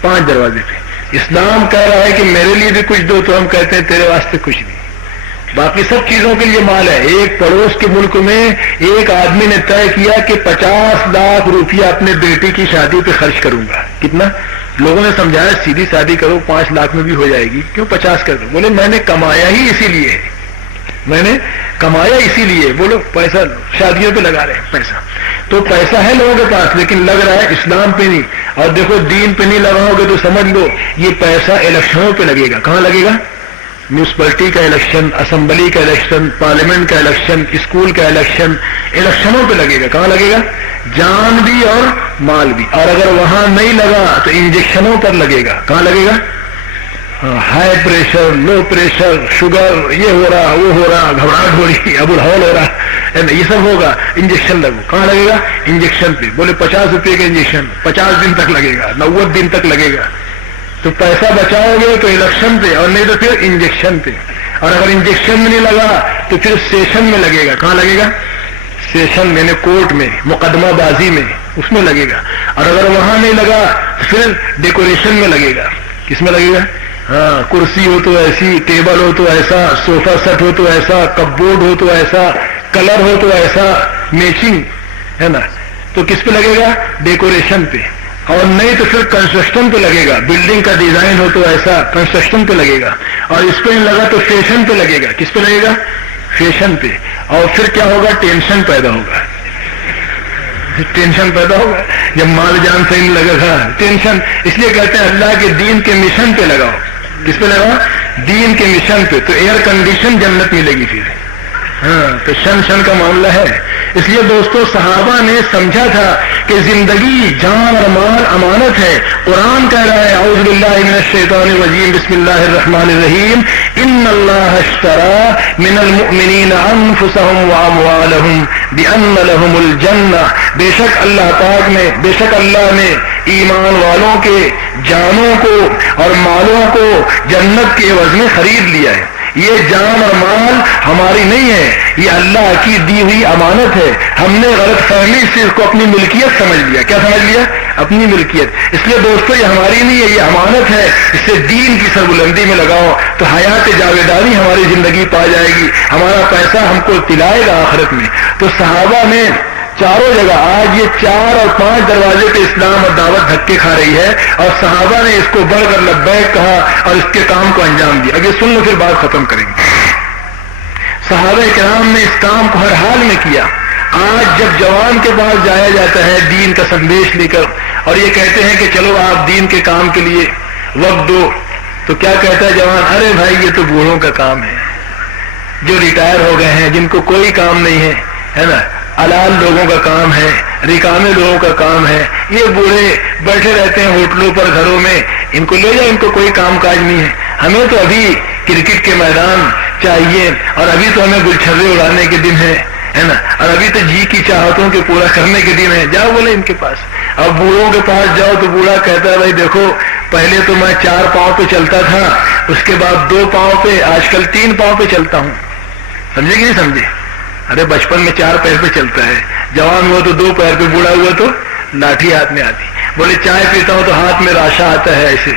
5 دروازے پہ. اسلام کہہ رہا ہے کہ میرے لیے بھی کچھ دو، تو ہم کہتے ہیں تیرے واسطے کچھ نہیں. باقی سب چیزوں کے لیے مال ہے. ایک پڑوس کے ملک میں ایک آدمی نے طے کیا کہ 50 لاکھ روپیہ اپنے بیٹی کی شادی پہ خرچ کروں گا. کتنا؟ لوگوں نے سمجھایا سیدھی شادی کرو، 5 لاکھ میں بھی ہو جائے گی، کیوں 50 کر دو؟ بولے میں نے کمایا ہی اسی لیے ہے، میں نے کمایا اسی لیے. بولو پیسہ شادیوں پہ لگا رہے ہیں پیسہ. تو پیسہ ہے لوگوں کے پاس لیکن لگ رہا ہے اسلام پہ نہیں. اور دیکھو دین پہ نہیں لگاؤ گے تو سمجھ لو یہ پیسہ الیکشنوں پہ لگے گا. کہاں لگے گا؟ میونسپلٹی کا الیکشن، اسمبلی کا الیکشن، پارلیمنٹ کا الیکشن، اسکول کا الیکشن، الیکشنوں پہ لگے گا. کہاں لگے گا؟ جان بھی اور مال بھی. اور اگر وہاں نہیں لگا تو انجیکشنوں پر لگے گا. کہاں لگے گا؟ High pressure, low pressure, sugar, یہ ہو رہا وہ ہو رہا، گھبراہٹ ہو رہی، ابو الہول ہو رہا، یہ سب ہوگا. انجیکشن لگو. کہاں لگے گا؟ انجیکشن پہ. بولے 50 روپے کا انجیکشن 50 دن تک لگے گا، 90 دن تک لگے گا. تو پیسہ بچاؤ گے تو الیکشن پہ، اور نہیں تو پھر انجیکشن پہ. اور اگر انجیکشن میں نہیں لگا تو پھر سیشن میں لگے گا. کہاں لگے گا؟ سیشن میں، کورٹ میں، مقدمہ بازی میں، اس میں لگے گا. اور اگر وہاں نہیں لگا تو پھر ڈیکوریشن میں لگے گا. کس میں لگے گا؟ ہاں، کرسی ہو تو ایسی، ٹیبل ہو تو ایسا، صوفہ سیٹ ہو تو ایسا، کپ بورڈ ہو تو ایسا، کلر ہو تو ایسا، میچنگ ہے نا. تو کس پہ لگے گا؟ ڈیکوریشن پہ. اور نہیں تو پھر کنسٹرکشن پہ لگے گا. بلڈنگ کا ڈیزائن ہو تو ایسا، کنسٹرکشن پہ لگے گا. اور اس پہ نہیں لگا تو فیشن پہ لگے گا. کس پہ لگے گا؟ فیشن پہ. اور پھر کیا ہوگا؟ ٹینشن پیدا ہوگا. ٹینشن پیدا ہوگا جب مال جان صحیح نہیں لگے گا. ٹینشن. اس لیے کہتے ہیں اللہ کے دین کے مشن پہ لگاؤ. کس پہ لگاؤ؟ دین کے مشن پہ. تو ایئر کنڈیشن جنت ملے گی پھر. ہاں، تو شن کا معاملہ ہے. اس لیے دوستو صحابہ نے سمجھا تھا کہ زندگی، جان اور مال امانت ہے. قرآن کہہ رہا ہے اعوذ باللہ من الشیطان الرجیم بسم اللہ الرحمن الرحیم ان اللہ اشترى من المؤمنین انفسهم واموالهم بان لهم الجنہ. بے شک اللہ پاک نے، بے شک اللہ نے ایمان والوں کے جانوں کو اور مالوں کو جنت کے عوض میں خرید لیا ہے. یہ جان اور مال ہماری نہیں ہے، یہ اللہ کی دی ہوئی امانت ہے. ہم نے غلط فہمی سے اس کو اپنی ملکیت سمجھ لیا. کیا سمجھ لیا؟ اپنی ملکیت. اس لیے دوستو یہ ہماری نہیں ہے، یہ امانت ہے. اس سے دین کی سربلندی میں لگاؤ تو حیات جاویدانی ہماری زندگی پا جائے گی. ہمارا پیسہ ہم کو دلائے گا آخرت میں. تو صحابہ نے چاروں جگہ، آج یہ 4 اور 5 دروازے پہ اسلام اور دعوت دھکے کھا رہی ہے، اور صحابہ نے اس کو بڑھ کر لبیک کہا اور اس کے کام کو انجام دیا. اب یہ سن لو پھر بات ختم کریں گے. صحابہ کرام نے اس کام کو ہر حال میں کیا. آج جب جوان کے پاس جایا جاتا ہے دین کا سندیش لے کر اور یہ کہتے ہیں کہ چلو آپ دین کے کام کے لیے وقت دو، تو کیا کہتا ہے جوان؟ ارے بھائی یہ تو بوڑھوں کا کام ہے، جو ریٹائر ہو گئے ہیں، جن کو کوئی کام نہیں ہے نا. الال لوگوں کا کام ہے، ریکامے لوگوں کا کام ہے. یہ بوڑھے بیٹھے رہتے ہیں ہوٹلوں پر، گھروں میں، ان کو لے جاؤ، ان کو کوئی کام کاج نہیں ہے. ہمیں تو ابھی کرکٹ کے میدان چاہیے، اور ابھی تو ہمیں گلچھرے اڑانے کے دن ہے نا، اور ابھی تو جی کی چاہتوں کے پورا کرنے کے دن ہے. جاؤ بولے ان کے پاس. اب بوڑھوں کے پاس جاؤ تو بوڑھا کہتا ہے بھائی دیکھو پہلے تو میں 4 پاؤں پہ چلتا تھا، اس کے بعد 2 پاؤں پہ، آج کل 3 پاؤں پہ چلتا ہوں. سمجھے کہ نہیں سمجھے؟ ارے بچپن میں 4 پیر پہ چلتا ہے، جوان ہوا تو 2 پیر پہ، بوڑھا ہوا تو لاٹھی ہاتھ میں آتی. بولے چائے پیتا ہوں تو ہاتھ میں راشا آتا ہے ایسے،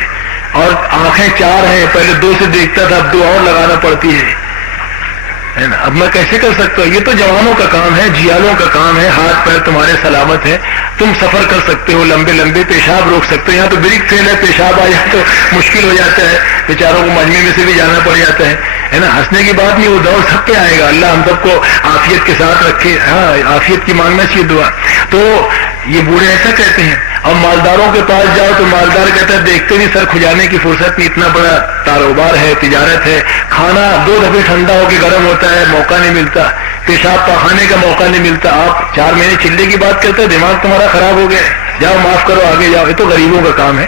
اور آنکھیں 4 ہیں، پہلے 2 سے دیکھتا تھا اب 2 اور لگانا پڑتی ہے نا. اب میں کیسے کر سکتا ہوں؟ یہ تو جوانوں کا کام ہے، جیالوں کا کام ہے. ہاتھ پیر تمہارے سلامت ہے، تم سفر کر سکتے ہو، لمبے لمبے پیشاب روک سکتے ہو. یہاں تو بریک فیل ہے، پیشاب آ جائے تو مشکل ہو جاتا ہے، بیچاروں کو مجمع میں سے بھی جانا پڑ جاتا ہے نا. ہنسنے کی بات نہیں، وہ دور سب پہ آئے گا. اللہ ہم سب کو عافیت کے ساتھ رکھے. ہاں، عافیت کی مانگنا چاہیے دعا. تو یہ بوڑھے ایسا کہتے ہیں. اور مالداروں کے پاس جاؤ تو مالدار کہتا ہے دیکھتے نہیں سر کھجانے کی فرصت نہیں، اتنا بڑا کاروبار ہے، تجارت ہے، کھانا 2 دفعے ٹھنڈا ہو کے گرم ہوتا ہے، موقع نہیں ملتا، پیشاب پاخانے کا موقع نہیں ملتا. آپ 4 مہینے چلنے کی بات کرتے ہیں، دماغ تمہارا خراب ہو گیا. جاؤ معاف کرو، آگے جاؤ. یہ تو غریبوں کا کام ہے،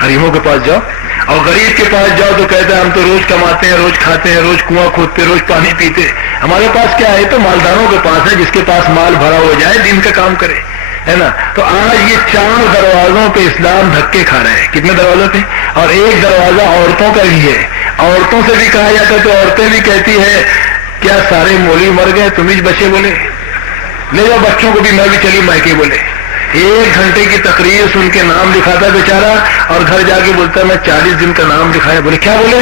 غریبوں کے پاس جاؤ. اور غریب کے پاس جاؤ تو کہتا ہے ہم تو روز کماتے ہیں، روز کھاتے ہیں، روز کنواں کھودتے، روز پانی پیتے. ہمارے پاس کیا ہے؟ تو مالداروں کے پاس ہے، جس کے پاس مال بھرا ہو جائے دین کا کام کرے ہے نا. تو آج یہ 4 دروازوں پہ اسلام دھکے کھا رہے ہیں. کتنے دروازوں پہ؟ اور ایک دروازہ عورتوں کا بھی ہے. عورتوں سے بھی کہا جاتا ہے تو عورتیں بھی کہتی ہے کیا سارے مولوی مر گئے تم ہی بچے؟ بولے لے جاؤ بچوں کو بھی، میں بھی چلی مائکے. بولے 1 گھنٹے کی تقریر سن کے نام لکھاتا بیچارہ، اور گھر جا کے بولتا ہے میں 40 دن کا نام لکھایا. بولے کیا بولے؟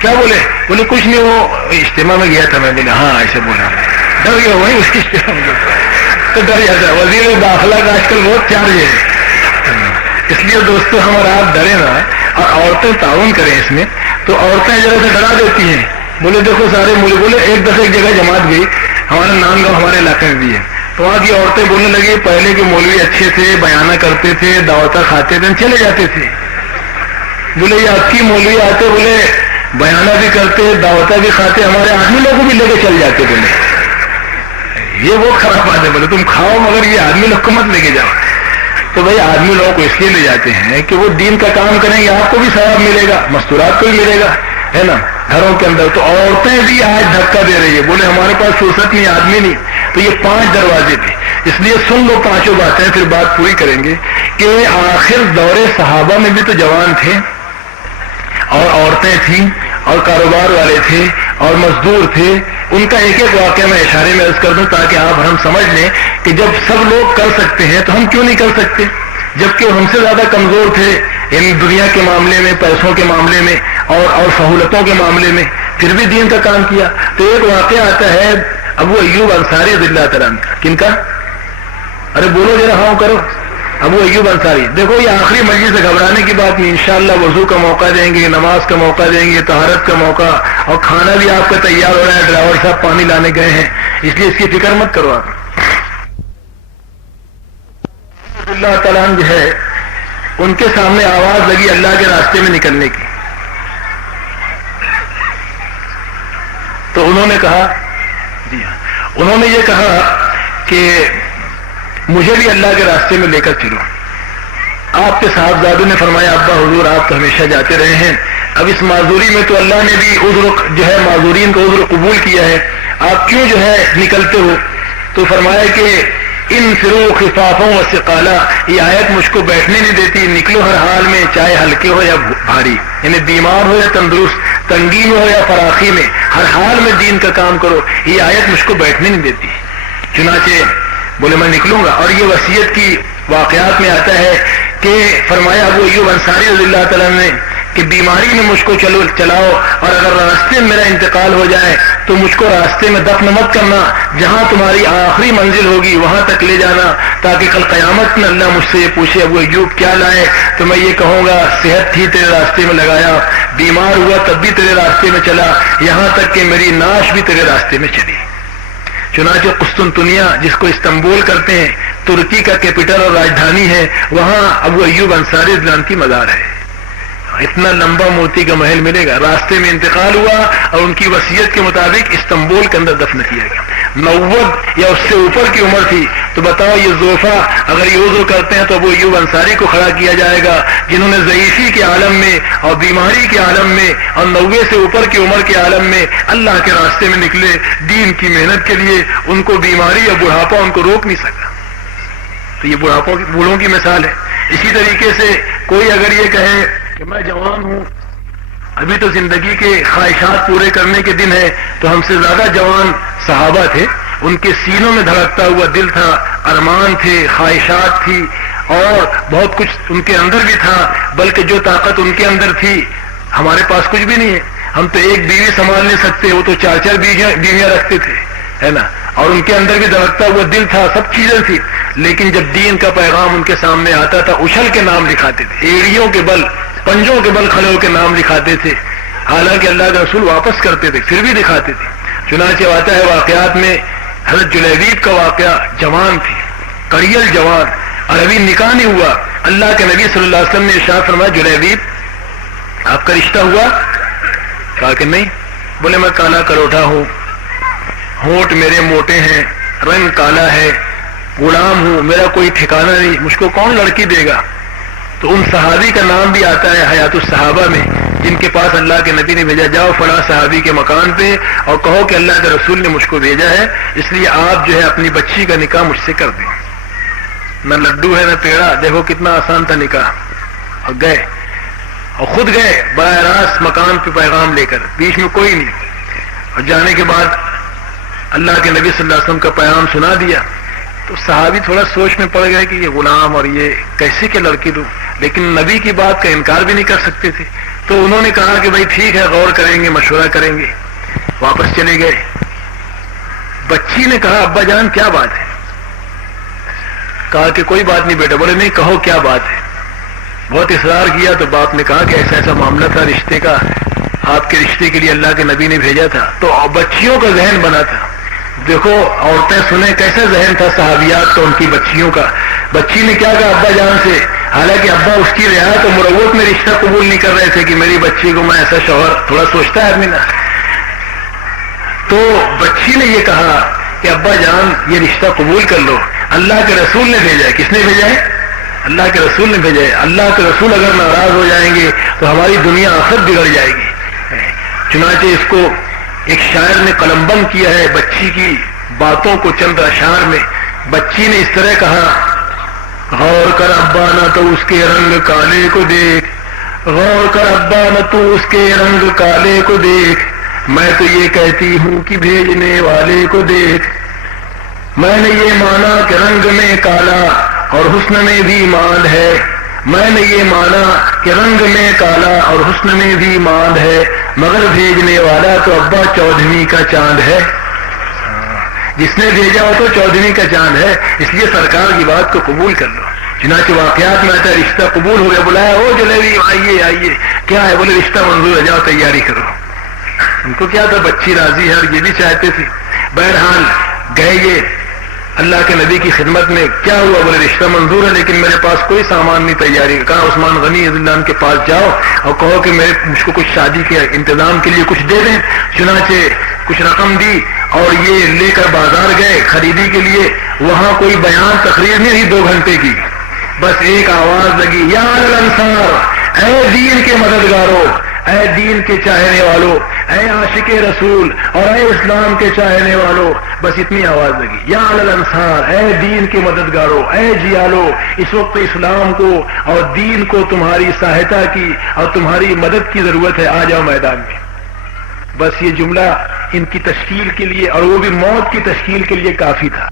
کیا بولے؟ بولے کچھ نہیں، وہ اجتماع میں گیا تھا. میں بولے ہاں ایسے بولا، ڈر گیا وہی اس کی اجتماع میں تو ڈر جاتا ہے. وزیر داخلہ کا آج کل بہت چارج ہے. اس لیے دوستو ہم اور آپ ڈرے نا، اور عورتیں تعاون کریں اس میں. تو عورتیں ذرا سے ڈرا دیتی ہیں. بولے دیکھو سارے ملک، بولے ایک دفعہ ایک جگہ جماعت گئی، ہمارا نام گاؤں ہمارے علاقے میں بھی ہے. تو وہاں کی عورتیں بولنے لگی پہلے کے مولوی اچھے تھے، بیانہ کرتے تھے، دعوتہ کھاتے تھے، چلے جاتے تھے. بولے یہ آپ کی مولوی آتے، بولے بیانہ بھی کرتے، دعوتہ بھی کھاتے، ہمارے آدمی لوگ کو بھی لے کے چل جاتے. بولے یہ وہ خراب بات ہے، بولے تم کھاؤ مگر یہ آدمی لوگ کو مت لے کے جاؤ. تو بھائی آدمی لوگوں کو اس لیے لے جاتے ہیں کہ وہ دین کا کام کریں گے، آپ کو بھی ثواب ملے گا، مستورات کو بھی ملے گا، ہے نا. گھروں کے اندر تو عورتیں بھی آج دھکا دے رہی ہے، بولے ہمارے پاس فرصت نہیں، آدمی نہیں. تو یہ 5 دروازے تھے، اس لیے سن لو 5 باتیں، پھر بات پوری کریں گے. کہ آخر دور صحابہ میں بھی تو جوان تھے اور عورتیں تھیں اور کاروبار والے تھے اور مزدور تھے. ان کا ایک ایک واقعہ میں اشارے میں عرض کر دوں تاکہ آپ ہم سمجھ لیں کہ جب سب لوگ کر سکتے ہیں تو ہم کیوں نہیں کر سکتے، جبکہ ہم سے زیادہ کمزور تھے ان دنیا کے معاملے میں، پیسوں کے معاملے میں اور سہولتوں کے معاملے میں، پھر بھی دین کا کام کیا. تو ایک واقعہ آتا ہے ابو ایوب انصاری رضی اللہ تعالیٰ عنہ. کن کا؟ ارے بولو ذرا، ہاں کرو. ابو ایوب انصاری. دیکھو یہ آخری مجلس سے گھبرانے کی بات نہیں، انشاءاللہ وضو کا موقع دیں گے، نماز کا موقع دیں گے، طہارت کا موقع، اور کھانا بھی آپ کا تیار ہو رہا ہے، ڈرائیور صاحب پانی لانے گئے ہیں، اس لیے اس کی فکر مت کرو آپ. اللہ تعالیٰ جو ہے ان کے سامنے آواز لگی اللہ کے راستے میں نکلنے کی. تو انہوں نے کہا، جی ہاں، انہوں نے یہ کہا کہ مجھے بھی اللہ کے راستے میں لے کر چلو. آپ کے صاحبزادوں نے فرمایا ابا حضور آپ تو ہمیشہ جاتے رہے ہیں، اب اس معذوری میں تو اللہ نے بھی عذر جو ہے معذورین کو عذر قبول کیا ہے، آپ کیوں جو ہے نکلتے ہو؟ تو فرمایا کہ ان فرو خفافوں و ثقالا، یہ آیت مجھ کو بیٹھنے نہیں دیتی، نکلو ہر حال میں، چاہے ہلکے ہو یا بھاری، یعنی بیمار ہو یا تندرست، تنگی میں ہو یا فراخی میں، ہر حال میں دین کا کام کرو. یہ آیت مجھ کو بیٹھنے نہیں دیتی. چنانچہ بولے میں نکلوں گا. اور یہ وصیت کی واقعات میں آتا ہے کہ فرمایا ابو ایوب انصاری رضی اللہ تعالیٰ نے کہ بیماری میں مجھ کو چلاؤ، اور اگر راستے میں میرا انتقال ہو جائے تو مجھ کو راستے میں دفن مت کرنا، جہاں تمہاری آخری منزل ہوگی وہاں تک لے جانا، تاکہ کل قیامت میں اللہ مجھ سے یہ پوچھے ابو ایوب کیا لائے، تو میں یہ کہوں گا صحت تھی تیرے راستے میں لگایا، بیمار ہوا تب بھی تیرے راستے میں چلا، یہاں تک کہ میری نعش بھی تیرے راستے میں چلی. چنانچہ قسطنطنیہ جس کو استنبول کرتے ہیں، ترکی کا کیپٹل اور راجدھانی ہے، وہاں ابو ایوب انصاری رضی اللہ عنہ کی مزار ہے. اتنا لمبا موتی کا محل ملے گا. راستے میں انتقال ہوا اور ان کی وصیت کے مطابق استنبول کے اندر دفن کیا گیا. 90 یا اس سے اوپر کی عمر تھی. تو بتاؤ یہ زوفا اگر یہ عذر کرتے ہیں تو ابو ایوب انصاری کو کھڑا کیا جائے گا، جنہوں نے ضعیفی کے عالم میں اور بیماری کے عالم میں اور 90 سے اوپر کی عمر کے عالم میں اللہ کے راستے میں نکلے دین کی محنت کے لیے. ان کو بیماری یا بڑھاپا ان کو روک نہیں سکا. تو یہ بوڑھوں کی مثال ہے. اسی طریقے سے کوئی اگر یہ کہے کہ میں جوان ہوں، ابھی تو زندگی کے خواہشات پورے کرنے کے دن ہے، تو ہم سے زیادہ جوان صحابہ تھے، ان کے سینوں میں دھڑکتا ہوا دل تھا، ارمان تھے، خواہشات تھی، اور بہت کچھ ان کے اندر بھی تھا. بلکہ جو طاقت ان کے اندر تھی ہمارے پاس کچھ بھی نہیں ہے. ہم تو ایک بیوی سنبھال نہیں سکتے، وہ تو 4 بیویاں رکھتے تھے، ہے نا. اور ان کے اندر بھی دھڑکتا ہوا دل تھا، سب چیزیں تھی. لیکن جب دین کا پیغام ان کے سامنے آتا تھا، اچھل کے نام لکھاتے تھے، ایڑیوں کے بل، پنجوں کے بل کھڑے ہو کے نام لکھاتے تھے. حالانکہ اللہ کا رسول واپس کرتے تھے، پھر بھی دکھاتے تھے. چنانچہ آتا ہے واقعات میں حضرت جلیبیب کا واقعہ. جوان تھی، کڑیل جوان، اور ابھی نکاح نہیں ہوا. اللہ کے نبی صلی اللہ علیہ وسلم نے ارشاد فرمایا جلیبیب آپ کا رشتہ ہوا؟ کہا کہ نہیں. بولے میں کالا کروٹا ہوں، ہونٹ میرے موٹے ہیں، رنگ کالا ہے، غلام ہوں، میرا کوئی ٹھکانہ نہیں، مجھ کو کون لڑکی دے گا؟ تو ان صحابی کا نام بھی آتا ہے حیات الصحابہ میں، جن کے پاس اللہ کے نبی نے بھیجا جاؤ فلاں صحابی کے مکان پہ اور کہو کہ اللہ کے رسول نے مجھ کو بھیجا ہے، اس لیے آپ جو ہے اپنی بچی کا نکاح مجھ سے کر دیں. نہ لڈو ہے نہ پیڑا، دیکھو کتنا آسان تھا نکاح. اور گئے، اور خود گئے براہ راست مکان پہ پیغام لے کر، بیچ میں کوئی نہیں. اور جانے کے بعد اللہ کے نبی صلی اللہ علیہ وسلم کا پیغام سنا دیا. تو صحابی تھوڑا سوچ میں پڑ گئے کہ یہ غلام اور یہ کیسے کہ لڑکی دوں، لیکن نبی کی بات کا انکار بھی نہیں کر سکتے تھے. تو انہوں نے کہا کہ بھائی ٹھیک ہے، غور کریں گے، مشورہ کریں گے. واپس چلے گئے. بچی نے کہا ابا جان کیا بات ہے؟ کہا کہ کوئی بات نہیں بیٹا. بولے نہیں کہو کیا بات ہے. بہت اصرار کیا تو باپ نے کہا کہ ایسا ایسا معاملہ تھا رشتے کا، آپ کے رشتے کے لیے اللہ کے نبی نے بھیجا تھا. تو بچیوں کا ذہن بنا تھا دیکھو عورتیں سنیں کیسے ذہن تھا صحابیات کا ان کی بچیوں کا. بچی نے کیا کہا ابا جان سے, حالانکہ ابا اس کی رعایت و مروت میں رشتہ قبول نہیں کر رہے تھے کہ میری بچی کو میں ایسا شوہر, تھوڑا سوچتا ہے آدمی نا. تو بچی نے یہ کہا کہ ابا جان یہ رشتہ قبول کر لو, اللہ کے رسول نے بھیجا ہے. کس نے بھیجا ہے؟ اللہ کے رسول نے بھیجا ہے. اللہ کے رسول اگر ناراض ہو جائیں گے تو ہماری دنیا آخر بگڑ جائے گی. چنانچہ اس کو ایک شاعر نے قلم بند کیا ہے بچی کی باتوں کو چند اشعار میں. بچی نے اس طرح کہا, غور کر ابا نہ تو اس کے رنگ کالے کو دیکھ, غور کر ابا نہ تو اس کے رنگ کالے کو دیکھ, میں تو یہ کہتی ہوں کہ بھیجنے والے کو دیکھ. میں نے یہ مانا کہ رنگ میں کالا اور حسن میں بھی ماند ہے, میں نے یہ مانا کہ رنگ میں کالا اور حسن میں بھی ماند ہے, مگر بھیجنے والا تو ابا 14ویں کا چاند ہے. جس نے بھیجا ہو تو 14ویں کا چاند ہے, اس لیے سرکار کی بات کو قبول کر لو. چنانچہ واقعات میں آتا ہے رشتہ قبول ہو گیا, بلایا او جلیبی آئیے آئیے, کیا ہے؟ بولے رشتہ منظور ہے, جاؤ تیاری کرو. ان کو کیا تھا, بچی راضی ہے اور یہ بھی چاہتے تھے. بہرحال گئے یہ اللہ کے نبی کی خدمت میں. کیا ہوا؟ بولے رشتہ منظور ہے لیکن میرے پاس کوئی سامان نہیں تیاری. کہا عثمان غنی رضی اللہ عنہ کے پاس جاؤ اور کہو کہ مجھ کو کچھ شادی کے انتظام کے لیے کچھ دے دیں. چنانچہ کچھ رقم دی اور یہ لے کر بازار گئے خریدی کے لیے. وہاں کوئی بیان تقریر نہیں رہی 2 گھنٹے کی, بس ایک آواز لگی, یا الانصار, اے دین کے مددگاروں, اے دین کے چاہنے والوں, اے عاشق رسول اور اے اسلام کے چاہنے والوں. بس اتنی آواز لگی, یا الانصار, اے دین کے مددگاروں, اے جیالو, اس وقت اسلام کو اور دین کو تمہاری سہایتا کی اور تمہاری مدد کی ضرورت ہے, آ جاؤ میدان میں. بس یہ جملہ ان کی تشکیل کے لیے, اور وہ بھی موت کی تشکیل کے لیے کافی تھا.